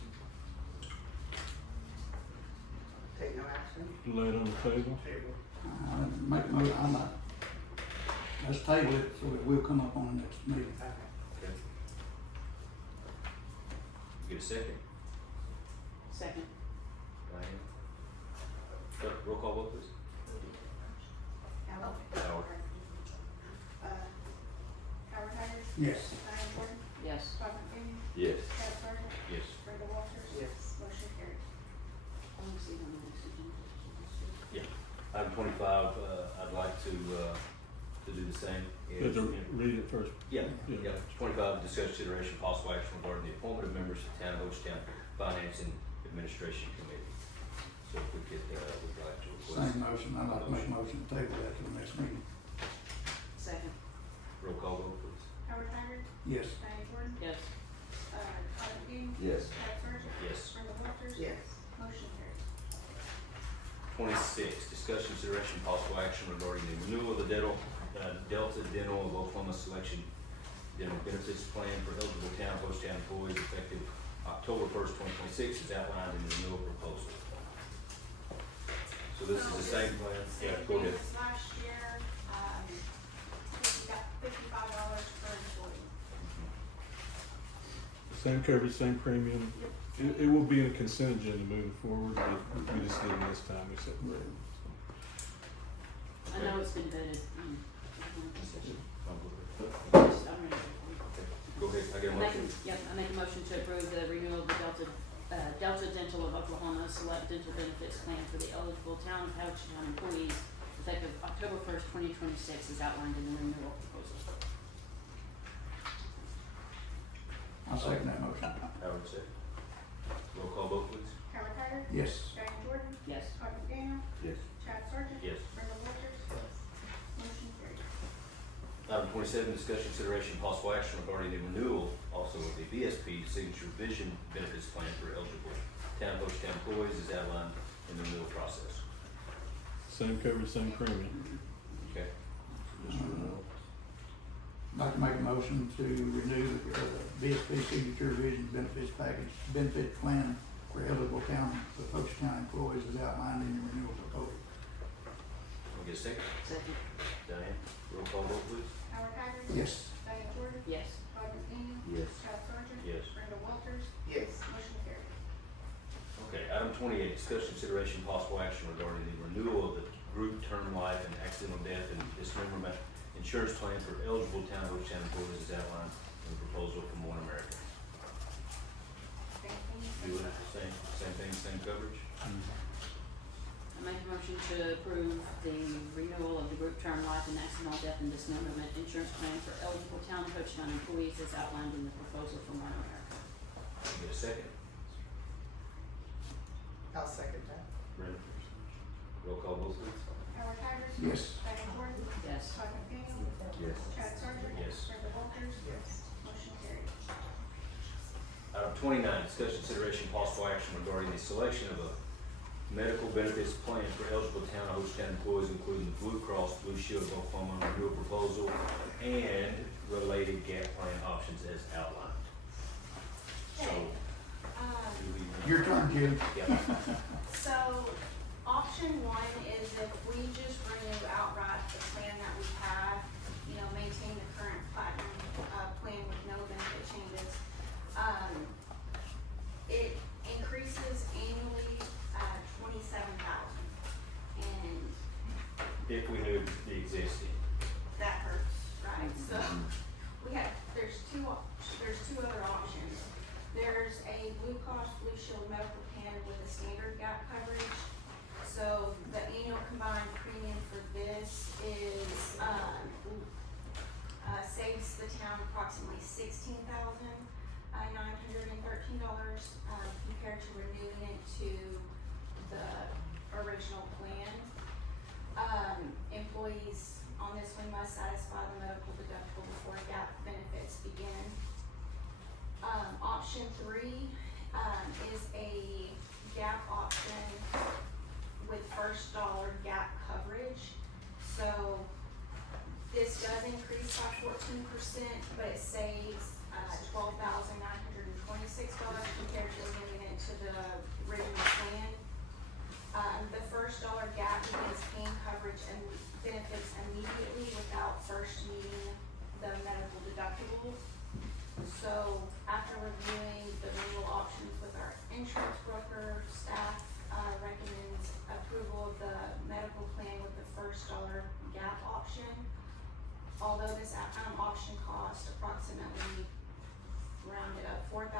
Take no action. Lay it on the table. I'm not, let's table it so it will come up on the next meeting. Okay. Get a second. Second. Diane? Roll call vote, please. Howard. Howard. Howard Haggard. Yes. Diane Jordan. Yes. Todd McDaniel. Yes. Chad Sargent. Yes. Brenda Walters. Yes. Motion carried. Let me see on the next agenda. Item 25, I'd like to do the same. You have to read it first. Yeah, Yeah. 25, discuss consideration possible action regarding the appointment of members of the Town of Hochatown Finance and Administration Committee. So if we could, we'd like to request. Same motion, I'd like to make a motion to table that to the next meeting. Second. Roll call vote, please. Howard Haggard. Yes. Diane Jordan. Yes. Todd McDaniel. Yes. Chad Sargent. Yes. Brenda Walters. Yes. Motion carried. 26, discuss consideration possible action regarding the renewal of the Delta Dental of Oklahoma Selection Dental Benefits Plan for eligible Town of Hochatown employees effective October 1st, 2026, as outlined in the renewal proposal. So this is the same plan. Yeah, go ahead. Same thing as last year, we got $55 per employee. Same coverage, same premium. It will be in a consent agenda moving forward, but we just didn't this time, we separated. I know it's been vetted. I'm Okay, ready. go ahead, I get a motion. I make a motion to approve the renewal of the Delta Dental of Oklahoma Select Dental Benefits Plan for the eligible Town of Hochatown employees effective October 1st, 2026, as outlined in the renewal proposal. I'll second that motion. Howard said. Roll call vote, please. Howard Haggard. Yes. Diane Jordan. Yes. Todd McDaniel. Yes. Chad Sargent. Yes. Brenda Walters. Motion carried. Item 27, discuss consideration possible action regarding the renewal also of the VSP Signature Vision Benefits Plan for eligible Town of Hochatown employees as outlined in the renewal process. Same coverage, same premium. Okay. I'd like to make a motion to renew the BSP Signature Vision Benefits Package, benefit plan for eligible Town of Hochatown employees as outlined in the renewal proposal. We'll get a second. Second. Diane, roll call vote, please. Howard Haggard. Yes. Diane Jordan. Yes. Todd McDaniel. Yes. Chad Sargent. Yes. Brenda Walters. Yes. Motion carried. Okay, item 28, discuss consideration possible action regarding the renewal of the group term life and accidental death and dismemberment insurance plan for eligible Town of Hochatown employees as outlined in the proposal from One America. Same thing. Do it the same thing, same coverage? I make a motion to approve the renewal of the group term life and accidental death and dismemberment insurance plan for eligible Town of Hochatown employees as outlined in the proposal from One America. Get a second. I'll second that. Brenda? Roll call vote, please. Howard Haggard. Yes. Diane Jordan. Yes. Todd McDaniel. Yes. Chad Sargent. Yes. Brenda Walters. Yes. Motion carried. Item 29, discuss consideration possible action regarding the selection of a medical benefits plan for eligible Town of Hochatown employees, including the Blue Cross Blue Shield of Oklahoma renewal proposal and related gap plan options as outlined. So, do we? Your turn, Jim. Yeah. So, option one is if we just renew outright the plan that we have, you know, maintain the current platinum, plan with no benefit changes. It increases annually, $27,000. And If we move the existing. that hurts, right? So, there's two other options. There's a Blue Cross Blue Shield medical plan with a standard gap coverage. So the annual combined premium for this is, saves the town approximately $16,913, compared to renewing it to the original plan. Employees on this one must satisfy the medical deductible before gap benefits begin. Option three, is a gap option with first dollar gap coverage. So this does increase by 14%, but it saves $12,913 $6 compared to moving it to the original plan. The first dollar gap begins paying coverage and benefits immediately without first meeting the medical deductible. So after reviewing the renewal options with our insurance broker, staff recommends approval of the medical plan with the first dollar gap option. Although this option cost approximately rounded up $4,000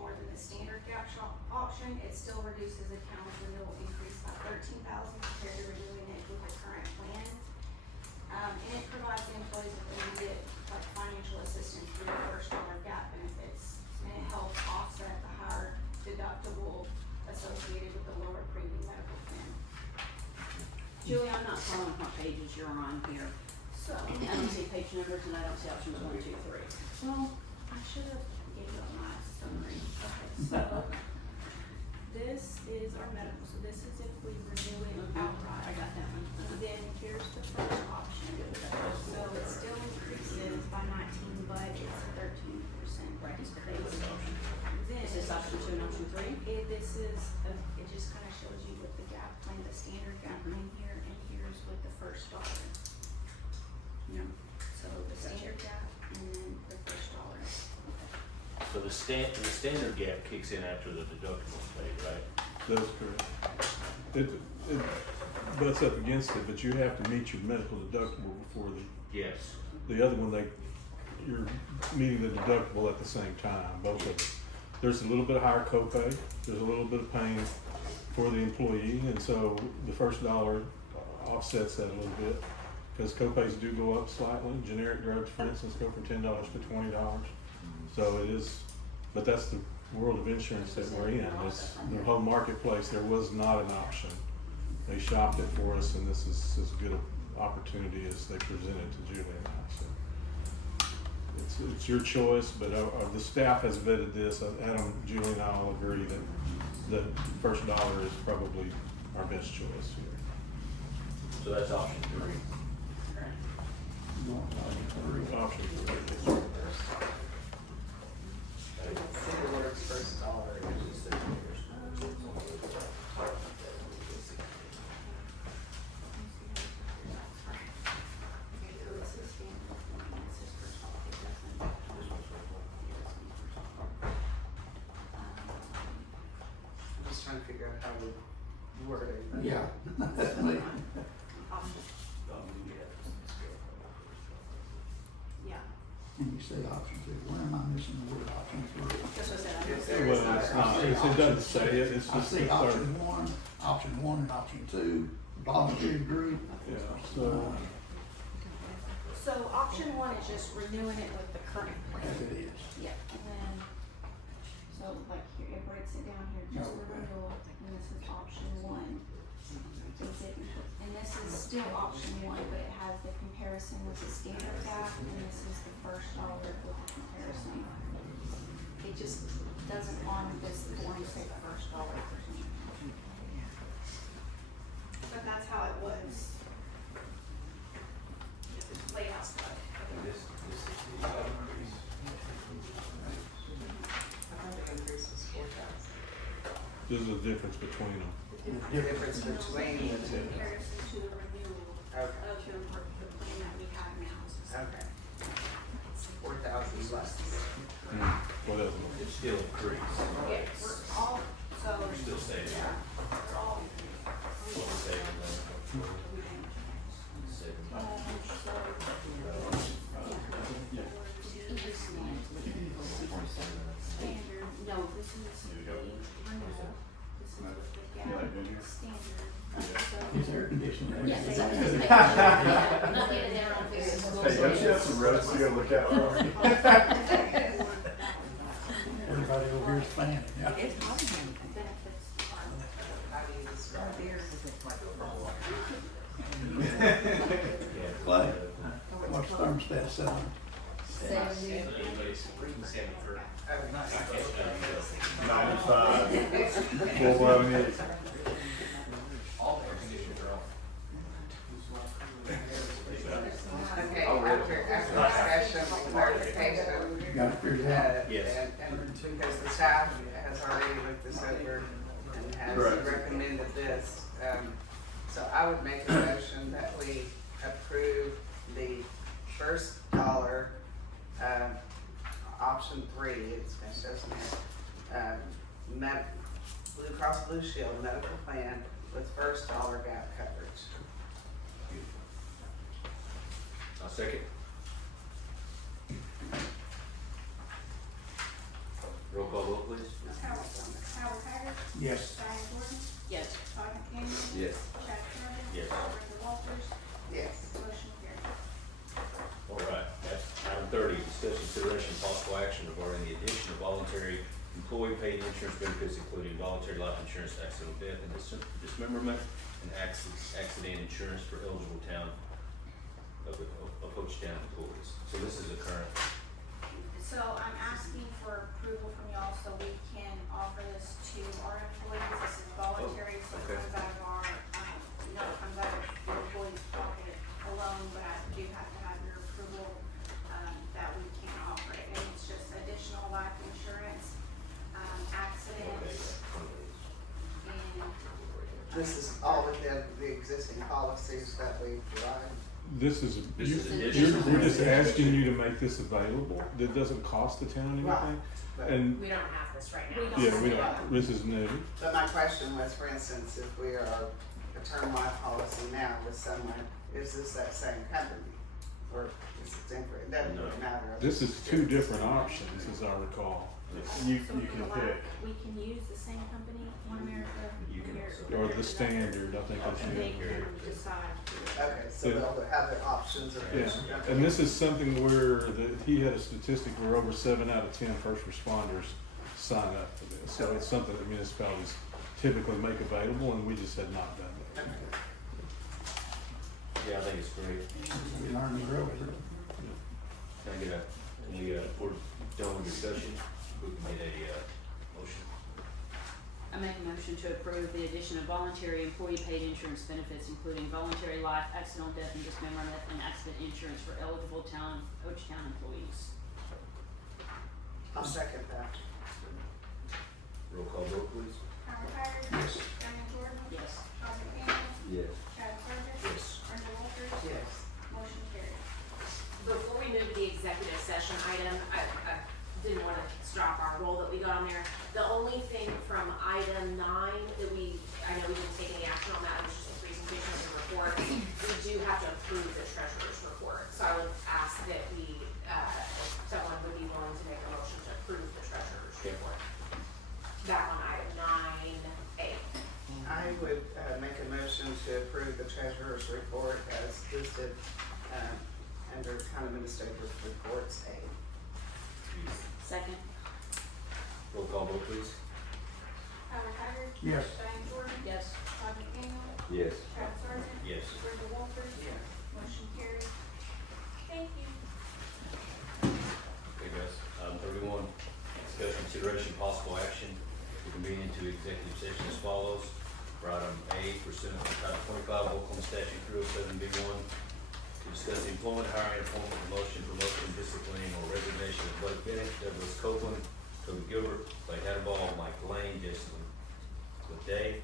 more than the standard gap option, it still reduces the account renewal increase by $13,000 compared to renewing it with the current plan. And it provides the employees with immediate financial assistance through the first dollar gap benefits, and it helps offset the higher deductible associated with the lower premium medical plan. Julie, I'm not following what pages you're on here. So, I don't see page numbers and I don't see options 1, 2, 3. well, I should have gave you my summary. Okay, so this is our medical, so this is if we renew it outright. I got that one. Then here's the first option. So it still increases by 19, but it's 13%. Right, it's the Then, Is this option 2 and option 3? it just kind of shows you with the gap plan, the standard gap plan here, and here's with the first dollar. No. So the standard gap and then the first dollar. So the standard gap kicks in after the deductible's paid, right? That's correct. It butts up against it, but you have to meet your medical deductible before Yes. the other one, you're meeting the deductible at the same time, both of them. There's a little bit higher copay, there's a little bit of pain for the employee, and so the first dollar offsets that a little bit. Because copays do go up slightly. Generic drugs, for instance, go from $10 to $20. So it is, but that's the world of insurance that we're in. It's the whole marketplace. There was not an option. They shopped it for us, and this is as good an opportunity as they presented to Julie and I. So it's your choice, but the staff has vetted this. Adam, Julie, and I all agree that the first dollar is probably our best choice here. So that's option 3. Option See the words first dollar, it just says I'm just trying to figure out how to word it. Yeah. Yeah. And you say option 2, where am I missing the word option 3? That's what I said. Yes, there is Well, not it's an not, option. it doesn't say it, it's I just the see third. option 1 and option 2, voluntary group. Yeah, so, So option 1 is just renewing it with the current plan. As it is. Yeah, and then, so like here, it breaks it down here, just the renewal, and this is option 1. And this is still option 1, but it has the comparison with the standard gap, and this is the first dollar with the comparison. It just doesn't on this form say the first dollar. But that's how it was laid out. This is the increase. I thought the increase was 4,000. this is the difference between them. The difference between the two. Comparison to the renewal Okay. of the plan that we have now. Okay. 4,000 less. What else? It's still increased. Yeah, we're all, so. We're still saving. Yeah, we're all. Saving money. Saving money. Standard, no, this is the renewal, this is with the gap standard. Is air conditioning? Yes, exactly. Not getting down on fixing schools. Hey, don't you have some roads to go look at for me? Everybody over here is fanning, yeah. Clay, what's thermostat selling? 70. 95, full blown heat. Okay, after discussion, we learned clarification. Got it figured out? Yes. And because the staff has already looked this over and has Correct. recommended this, so I would make a motion that we approve the first dollar, option 3, it's gonna show some here, Blue Cross Blue Shield medical plan with first dollar gap coverage. I'll second. Roll call vote, please. Howard Haggard. Yes. Diane Jordan. Yes. Todd McDaniel. Yes. Chad Sargent. Yes. Brenda Walters. Yes. Motion carried. All right, that's item 30, discuss consideration and possible action regarding the addition of voluntary employee paid insurance benefits, including voluntary life insurance, accidental death and dismemberment, and accident insurance for eligible town of Hochatown employees. So this is a current, So I'm asking for approval from y'all so we can offer this to our employees. This is voluntary, so it okay. comes out of our, it comes out of the employee's pocket alone, but I do have to have your approval, that we can offer it. And it's just additional life insurance, accidents, and This is all within the existing policies that we provide. This is, This is we're additional. just asking you to make this available. That doesn't cost the town anything. But- And, We don't have this right now. We don't. yeah, we don't, this is new. But my question was, for instance, if we are a term life policy now with someone, is this that same company? Or is it different? It doesn't really matter. This is two different options, as I recall. You so can for pick, life, we can use the same company, One America. You can America, or the standard, I think that's And they it. can decide. Okay, so Yeah. they'll have their options of. Yeah, and this is something where he had a statistic where over 7 out of 10 first responders sign up for this. So it's something that municipalities typically make available, and we just had not done that. yeah, I think it's great. We learned to grow with it. We're done with discussion, we can make a, motion. I make a motion to approve the addition of voluntary employee paid insurance benefits, including voluntary life, accidental death and dismemberment, and accident insurance for eligible Hochatown employees. I'll second that. Roll call vote, please. Howard Haggard. Diane Jordan. Yes. Todd McDaniel. Yes. Chad Sargent. Yes. Brenda Walters. Yes. Motion carried. Before we move to the executive session item, I didn't wanna stop our roll that we got on there. The only thing from item 9 that I know we didn't take any action on that, it was just a presentation of the report. We do have to approve the treasurer's report, so I would ask that we, if someone would be willing to make a motion to approve the treasurer's Okay. report. That on item 9A. I would, make a motion to approve the treasurer's report as listed, under town administrator's reports A. Second? Roll call vote, please. Howard Haggard. Yes. Diane Jordan. Yes. Todd McDaniel. Yes. Chad Sargent. Yes. Brenda Walters. Yes. Motion carried. Thank you. Okay, guys, item 31, discuss consideration, possible action to convene into executive session as follows. For item A, pursuant to Title 25 Oklahoma Statute 307B1, to discuss the employment, hiring, appointment, promotion, disciplining, or resignation of Blake Bennett, Douglas Copeland, Toby Gilbert, Clay Hadaball, Mike Lane, Jason Day,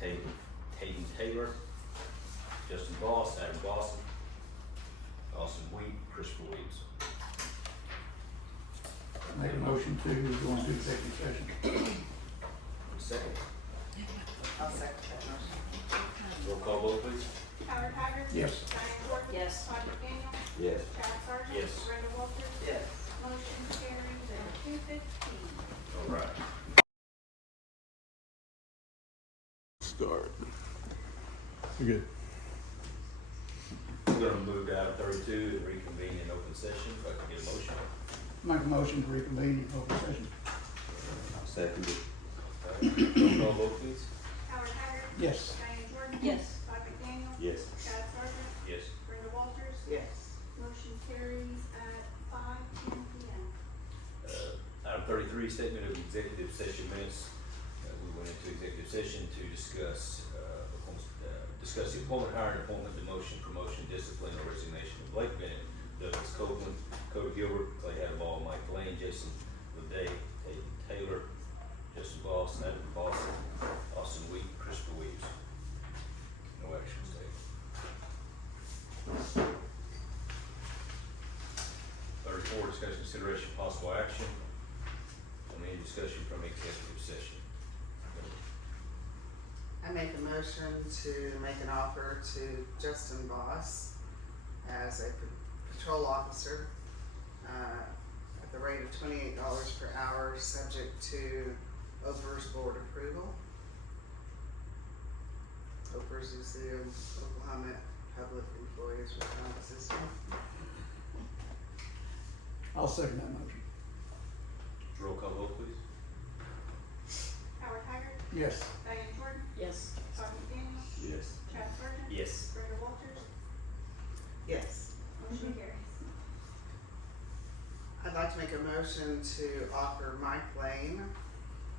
Tayden Taylor, Justin Boss, Adam Boston, Austin Wheat, Christopher Weeds. Make a motion to go into executive session. Second. I'll second that motion. Roll call vote, please. Howard Haggard. Yes. Diane Jordan. Yes. Todd McDaniel. Yes. Chad Sargent. Yes. Brenda Walters. Yes. Motion carries at 2:15. All right. Start. You're good. We're gonna move to item 32 and reconvene in open session. If I can get a motion. Make a motion to reconvene in open session. Second. Roll call vote, please. Howard Haggard. Yes. Diane Jordan. Yes. Todd McDaniel. Yes. Chad Sargent. Yes. Brenda Walters. Yes. Motion carries at 5:10 p.m. Item 33, statement of executive session minutes. We went into executive session to discuss the appointment, hiring, appointment, demotion, promotion, discipline, or resignation of Blake Bennett, Douglas Copeland, Dakota Gilbert, Clay Hadaball, Mike Lane, Jason Leday, Hayden Taylor, Justin Voss, Adam Boston, Austin Wheat, Christopher Weaves. No action was taken. 34, discussion, consideration, possible action on any discussion from executive session. I make a motion to make an offer to Justin Voss as a patrol officer, at the rate of $28 per hour, subject to OPERS board approval. OPERS is the Oklahoma Public Employees Retirement System. I'll second that motion. Roll call vote, please. Howard Haggard, Yes. Diane Jordan, Yes. Todd McDaniel, Yes. Chad Sargent, Yes. Brenda Walters, Yes. motion carries. I'd like to make a motion to offer Mike Lane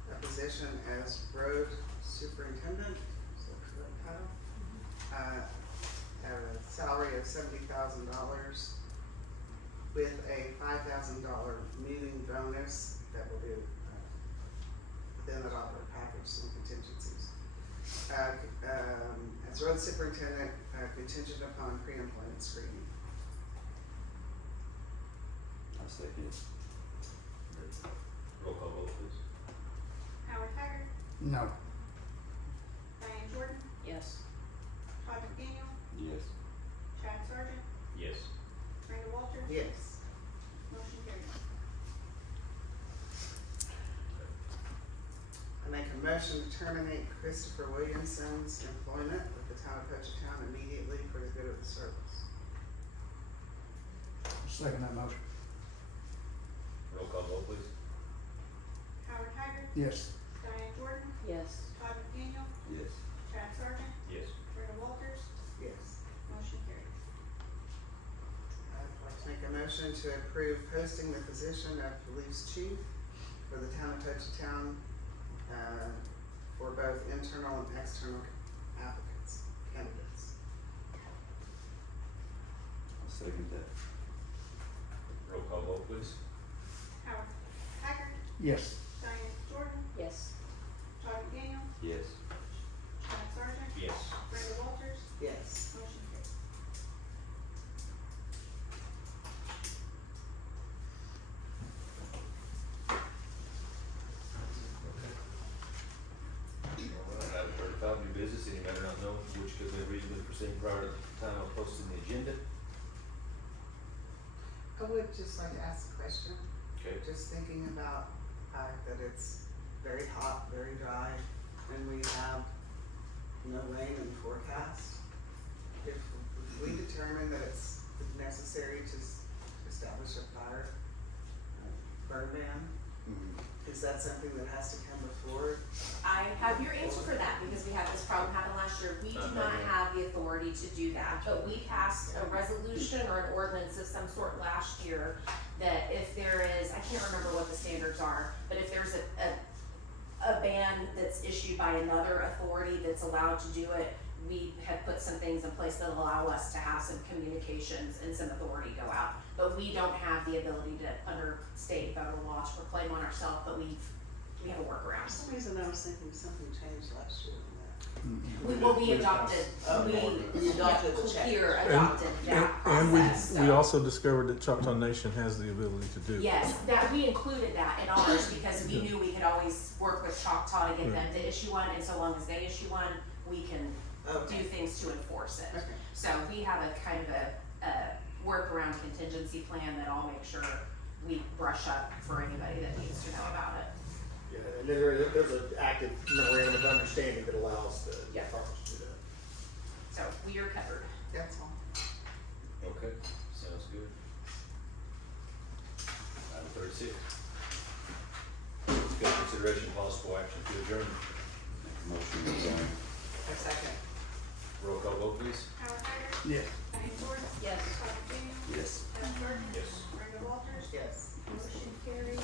a position as road superintendent, is that the title? At a salary of $70,000 with a $5,000 meeting bonus that will do, within that offer package, some contingencies. As road superintendent, contingent upon pre-employment screening. I second it. Roll call vote, please. Howard Haggard, No. Diane Jordan, Yes. Todd McDaniel, Yes. Chad Sargent, Yes. Brenda Walters, Yes. motion carries. I make a motion to terminate Christopher Williamson's employment with the town of Hochatown immediately for the good of the service. Second that motion. Roll call vote, please. Howard Haggard, Yes. Diane Jordan, Yes. Todd McDaniel, Yes. Chad Sargent, Yes. Brenda Walters, Yes. motion carries. I'd like to make a motion to approve posting the position of police chief for the town of Hochatown, for both internal and external candidates. I second that. Roll call vote, please. Howard Haggard, Yes. Diane Jordan, Yes. Todd McDaniel, Yes. Chad Sargent, Yes. Brenda Walters, Yes. motion carries. Alright, item 35, new business, any matter not known which could be reasonably foreseen prior to the time of posting the agenda. I would just like to ask a question. Okay. Just thinking about the fact that it's very hot, very dry, and we have no rain in the forecast. If we determine that it's necessary to establish a fire burn ban, is that something that has to come before? I have your answer for that, because we had this problem happen last year. We do not have the authority to do that, but we passed a resolution or an ordinance of some sort last year that if there is, I can't remember what the standards are, but if there's a ban that's issued by another authority that's allowed to do it, we have put some things in place that allow us to have some communications and some authority go out. But we don't have the ability to, under state and federal law, to proclaim on ourselves, but we have a workaround. For some reason I was thinking something changed last year on We will be adopted, We adopted the check. Here adopted that And process, we so. also discovered that Choctaw Nation has the ability to do. Yes, that, we included that in ours because we knew we could always work with Choctaw to get them to issue one, and so long as they issue one, we can Okay. do things to enforce it. Okay. So we have a kind of a workaround contingency plan that I'll make sure we brush up for anybody that needs to know about it. Yeah, and then there's an active memorandum of understanding that allows the Yeah. departments to do that. So we are covered. That's all. Okay, sounds good. Item 36. Discuss consideration of possible action to adjourn. Motion to adjourn. A second. Roll call vote, please. Howard Haggard, Yes. Diane Jordan, Yes. Todd McDaniel, Yes. Chad Sargent, Yes. Brenda Walters, Yes. motion carries.